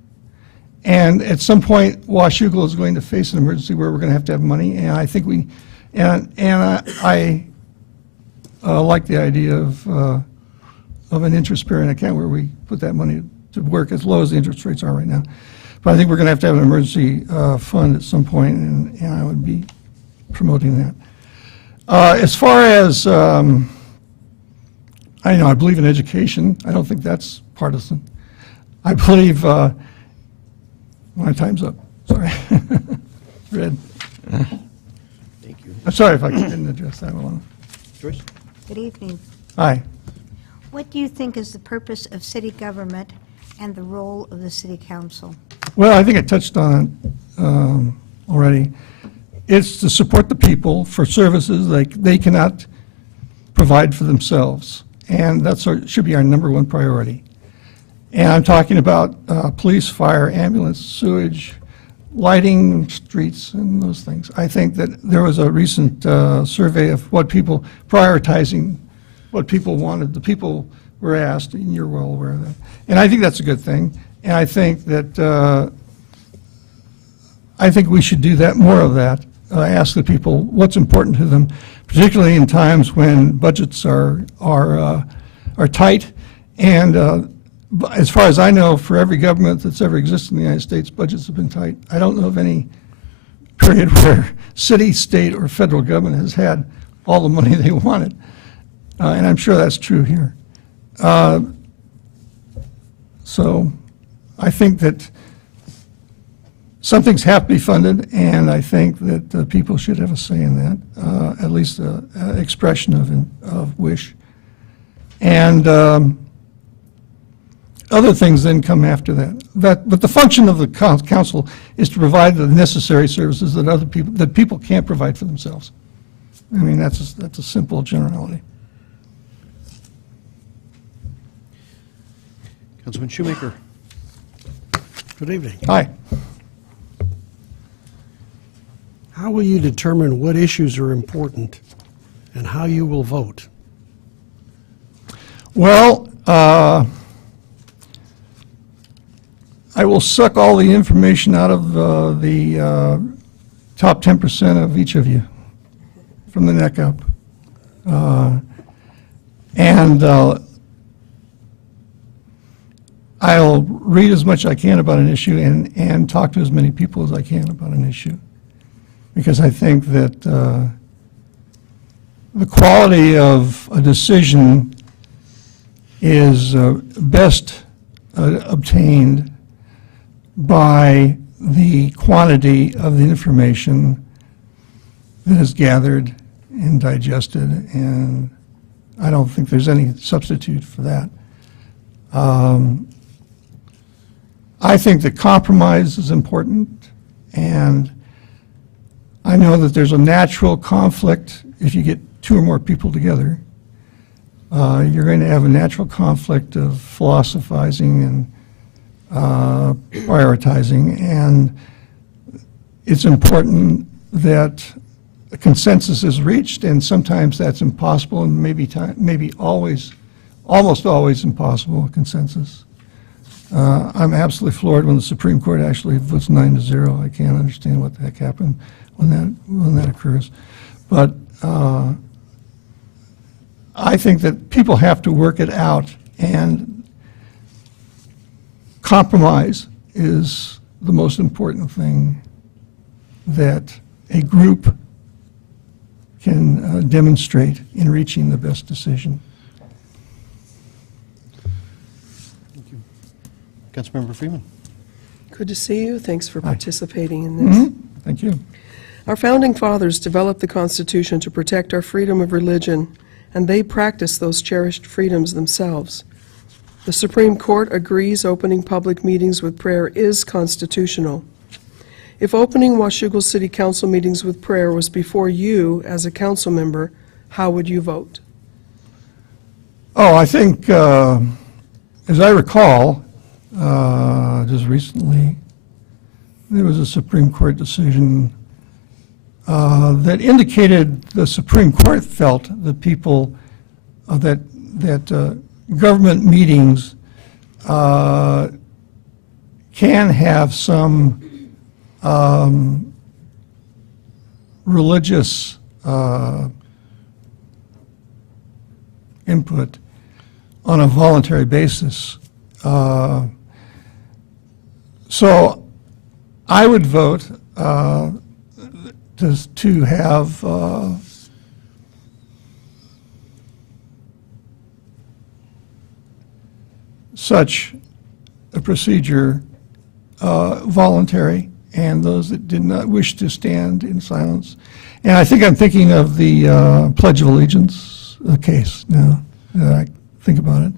And at some point, Washougal is going to face an emergency where we're going to have money. And I think I like the idea of an interest-bearing account where we put that money to work as low as the interest rates are right now. But I think we're going to have an emergency fund at some point, and I would be promoting that. As far as, I believe in education. I don't think that's partisan. I believe, my time's up, sorry. Red. Thank you. I'm sorry if I didn't address that one. Joyce? Good evening. Hi. What do you think is the purpose of city government and the role of the city council? Well, I think I touched on it already. It's to support the people for services they cannot provide for themselves. And that should be our number one priority. And I'm talking about police, fire, ambulance, sewage, lighting, streets, and those things. I think that there was a recent survey of what people, prioritizing what people wanted. The people were asked, and you're well aware of that. And I think that's a good thing. And I think that we should do that, more of that. Ask the people what's important to them, particularly in times when budgets are tight. And as far as I know, for every government that's ever existed in the United States, budgets have been tight. I don't know of any period where city, state, or federal government has had all the money they wanted. And I'm sure that's true here. So I think that some things have to be funded, and I think that people should have a say in that, at least an expression of wish. And other things then come after that. But the function of the council is to provide the necessary services that people can't provide for themselves. I mean, that's a simple generality. Councilman Shoemaker. Good evening. Hi. How will you determine what issues are important and how you will vote? Well, I will suck all the information out of the top 10% of each of you from the neck up. And I'll read as much as I can about an issue and talk to as many people as I can about an issue. Because I think that the quality of a decision is best obtained by the quantity of the information that is gathered and digested, and I don't think there's any substitute for that. I think that compromise is important, and I know that there's a natural conflict if you get two or more people together. You're going to have a natural conflict of philosophizing and prioritizing, and it's important that a consensus is reached, and sometimes that's impossible, and maybe almost always impossible, a consensus. I'm absolutely floored when the Supreme Court actually votes 9-0. I can't understand what the heck happened when that occurs. But I think that people have to work it out, and compromise is the most important thing that a group can demonstrate in reaching the best decision. Councilmember Freeman. Good to see you. Thanks for participating in this. Mm-hmm. Thank you. Our founding fathers developed the Constitution to protect our freedom of religion, and they practiced those cherished freedoms themselves. The Supreme Court agrees opening public meetings with prayer is constitutional. If opening Washougal City Council meetings with prayer was before you as a council member, how would you vote? Oh, I think, as I recall, just recently, there was a Supreme Court decision that indicated the Supreme Court felt that people, that government meetings can have some religious input on a voluntary basis. So I would vote to have such a procedure voluntary, and those that did not wish to stand in silence. And I think I'm thinking of the Pledge of Allegiance case now that I think about it.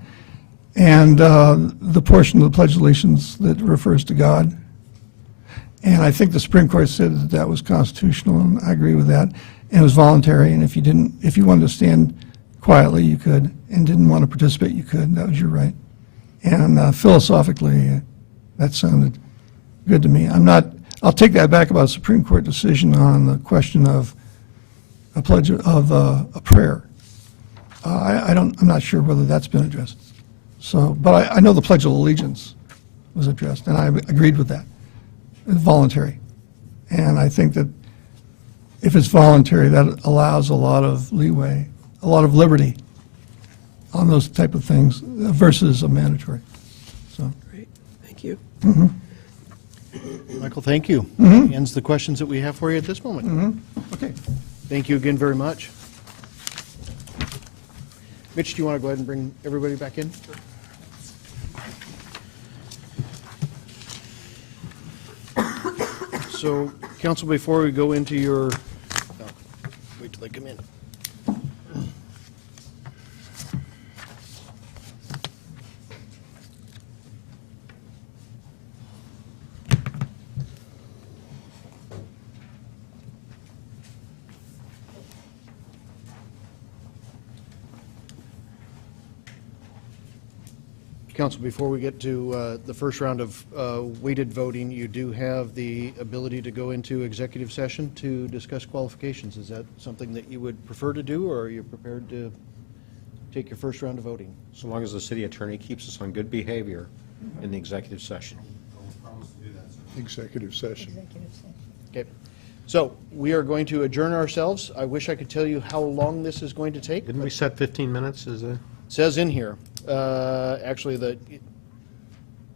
And the portion of the Pledge of Allegiance that refers to God. And I think the Supreme Court said that that was constitutional, and I agree with that. And it was voluntary, and if you wanted to stand quietly, you could, and didn't want to participate, you could. That was your right. And philosophically, that sounded good to me. I'll take that back about a Supreme Court decision on the question of a pledge of a prayer. I'm not sure whether that's been addressed. So, but I know the Pledge of Allegiance was addressed, and I agreed with that. It's voluntary. And I think that if it's voluntary, that allows a lot of leeway, a lot of liberty on those type of things versus a mandatory. So. Great, thank you. Mm-hmm. Michael, thank you. Mm-hmm. Ends the questions that we have for you at this moment. Mm-hmm. Okay. Thank you again very much. Mitch, do you want to go ahead and bring everybody back in? Sure. So, council, before we go into your, wait till they come in. Council, before we get to the first round of weighted voting, you do have the ability to go into executive session to discuss qualifications. Is that something that you would prefer to do, or are you prepared to take your first round of voting? So long as the city attorney keeps us on good behavior in the executive session. Executive session. Executive session. Okay. So we are going to adjourn ourselves. I wish I could tell you how long this is going to take. Didn't we set 15 minutes as a? Says in here, actually,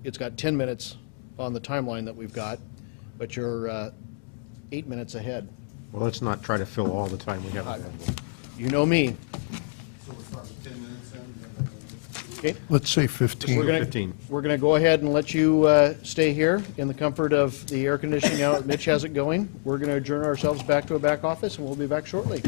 it's got 10 minutes on the timeline that we've got, but you're 8 minutes ahead. Well, let's not try to fill all the time we have available. You know me. Okay. Let's say We're 15. gonna, 15. we're gonna go ahead and let you stay here in the comfort of the air conditioning out. Mitch has it going. We're gonna adjourn ourselves back to a back office, and we'll be back shortly.